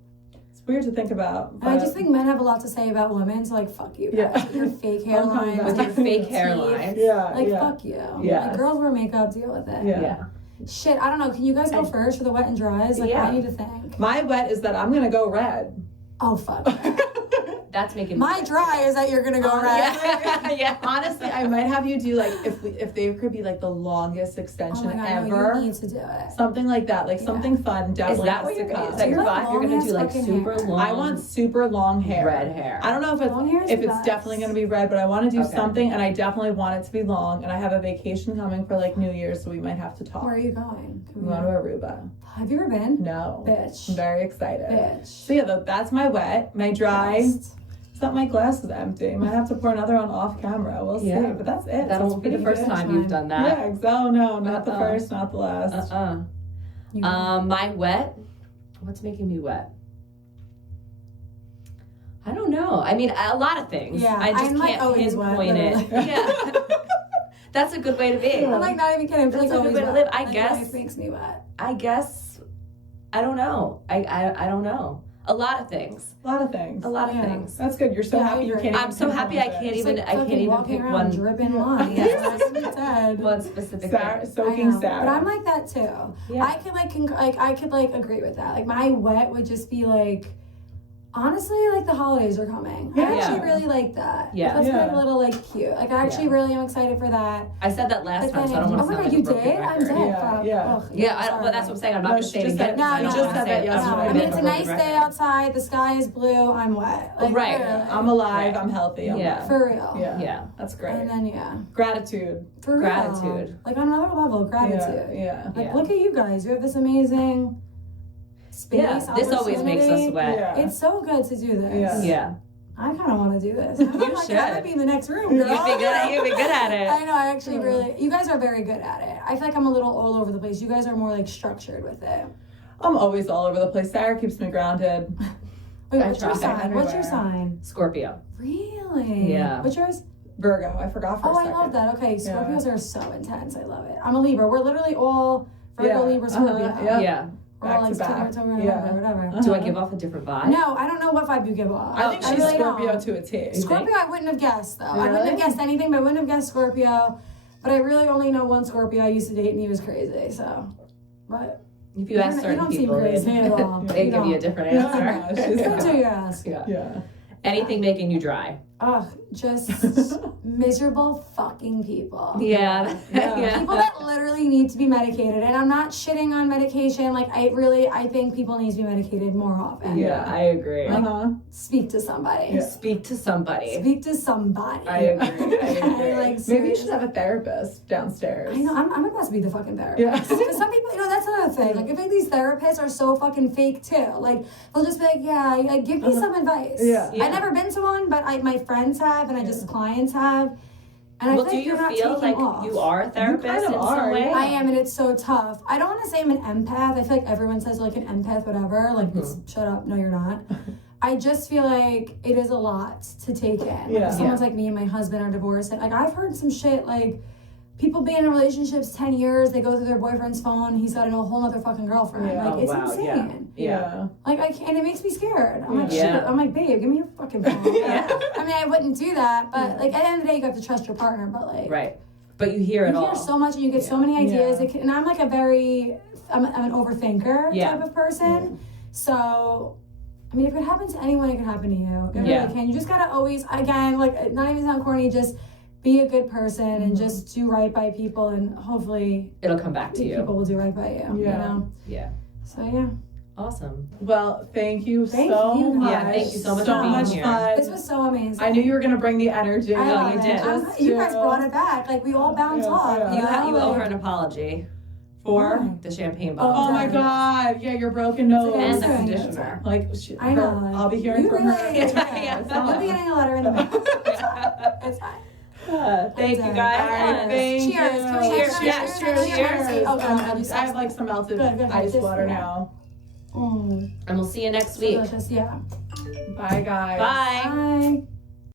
It's weird to think about. And I but- just think men have a lot to say about women, so like fuck you guys. Yeah. With your fake I'm coming hairline. back. With your fake hairline. Yeah. Like yeah. fuck you. Yeah. Like girls wear makeup, deal with it. Yeah. Yeah. Shit, I don't know. Can you guys go first for the wet and dries? Like Yeah. I need to think. My wet is that I'm gonna go red. Oh fuck. That's making My dry is that you're gonna go red. Yeah. Yeah. Honestly, I might have you do like if they could be like the longest Oh extension my god, ever. no, you need to do it. Something like that, like something fun. Is Definitely that has what to you're come. is that your You want vibe? You're gonna do long-ass like fucking super hair. long. I want super long hair. red hair. I don't know if Long hair is if the it's best. definitely gonna be red, but I want to do Okay. something, and I definitely want it to be long. And I have a vacation coming for like New Year's, so we might have to talk. Where are you going? Can We go to Aruba. Have you ever been? No, Bitch. I'm very excited. Bitch. So yeah, that's my wet. My dry. Best. It's not my glass is empty. Might have to pour another one off camera. We'll Yeah. see. But that's it. That So it's won't be the pretty first good. time you've done that. Yeah, oh no, not the Uh-uh. first, not the last. You My wet. What's making me wet? I don't know. I mean, a lot of things. Yeah, I just I'm, like, can't always wet, pinpoint it. literally. Yeah. That's a good way to be. I'm like not even kidding. I feel That's like a good always way to wet. live. I Like, guess- life makes me wet. I guess. I don't know. I don't know. A lot of things. A lot of things. A lot of Yeah. things. That's good. You're so Yeah, I happy you agree. can't. I'm even so happy I pinpoint can't it. even. It's I like can't fucking even walking pick around one. dripping lines. Yeah. It's dead. One specific Sarah, thing. soaking I know, Sarah. But I'm like that too. Yeah. I could I could like agree with that. Like my wet would just be like, honestly, like the holidays are coming. I Yeah. actually really like that. Yeah. That's Yeah. like a little like cute. Like I actually really am excited for that. I said that last But time, then, so I don't want oh to my sound god, like you a broken did? I'm record. dead. Yeah, Fuck. yeah. Ugh, Yeah, but sorry. that's what I'm saying. I'm No, not going to she say it just again. said- No, I no. just You want just to said say that it. yesterday. I'm I a mean, it's a broken nice day record. outside. The sky is blue. I'm wet. Like, Right. literally. I'm alive. Right. I'm healthy. I'm Yeah. wet. For real. Yeah. Yeah. That's great. And then Gratitude. for real. Gratitude. Like on another level, gratitude. Yeah. Like Yeah. look at you guys. You have this amazing space. Yeah. This always makes us opportunity. wet. Yeah. It's so good to do this. Yeah. Yeah. I kind of want to do this. I'm like, should. I might be in the next room, girl. You'd be good at it. I know. I actually really. You guys are very good at it. I feel like I'm a little all over the place. You guys are more like structured with it. I'm always all over the place. Sarah keeps me grounded. Wait, I what's your try. sign? What's your Everywhere. sign? Scorpio. Really? Yeah. What's yours? Virgo. I forgot for a Oh, I second. love that. Okay, Yeah. Scorpios are so intense. I love it. I'm a Libra. We're literally all Virgo, Yeah. Libra, Scorpio. Yeah. Yeah. We're all Back like to back. October, Yeah. November, whatever. Do I Uh-huh. give off a different vibe? No, I don't know what vibe you give off. I think I she's really Scorpio don't. to a T. Scorpio, I wouldn't have guessed though. I wouldn't Really? have guessed anything, but I wouldn't have guessed Scorpio. But I really only know one Scorpio I used to date, and he was crazy. So, but If you ask you certain don't seem people, crazy at all. they give you a don't. different Yeah, answer. no, she's Until not. you ask. Yeah. Yeah. Anything making you dry. Ugh, just miserable fucking people. Yeah. Yeah. People that literally need to be medicated. And I'm not shitting on medication. Like, I think people need to be medicated more often. Yeah, I agree. Speak to somebody. Yeah. Speak to somebody. Speak to somebody. I agree. I agree. Like, Maybe you should have a therapist downstairs. I know, I'm about to be the fucking therapist. Yeah. Because some people, that's another thing. Like, I think these therapists are so fucking fake too. Like, they'll just be like, yeah, give me some advice. Yeah. I've never been to one, but my friends have, and I just clients have. And Well, I do feel you like feel like off. you are a therapist kind of in are, some way? yeah. I am, and it's so tough. I don't want to say I'm an empath. I feel like everyone says like an empath, whatever. Like, it's, shut up. No, you're not. I just feel like it is a lot to take in. Like, Yeah. if someone's like me and my husband are divorced, and like I've heard some shit like people being in relationships 10 years, they go through their boyfriend's phone, he's got a whole other fucking girlfriend. Yeah. Like, Oh, it's wow. insane. Yeah. Like, I can't, it makes me scared. I'm like, Yeah. shit. I'm like, babe, give me your fucking phone. Yeah. I mean, I wouldn't do that, but like at the end of the day, you have to trust your partner. But like, Right. But you hear it you all. hear so much and you get so many ideas. Yeah. And I'm like I'm an overthinker type of person. So, I mean, if it happens to anyone, it could happen to you. It really can. You just gotta always, again, like, not even sound corny, just be a good person and just do right by people, and hopefully It'll come back to you. people will do right by you. You know? Yeah. So yeah. Awesome. Well, thank you Thank so you, much. Yeah, thank you so much So for being much here. fun. This was so amazing. I knew you were gonna bring the energy. I love you it. did. You guys brought it back. Like, we all bounce off. Yeah. You owe her Like, an apology For? Why? the champagne Oh bottle. my god. Yeah, your broken nose. okay. And the It's okay. conditioner. Like, I know. I'll be hearing You from her. really- Yeah. You'll be getting a letter in the mail. It's fine. Thank you guys. All right, thank Cheers. you. Can we Cheers. have Yes, some cheers? cheers. Oh, God, I have like some melted Good. ice Just- water yeah. now. And we'll see you next week. Delicious, yeah. Bye, guys. Bye. Bye.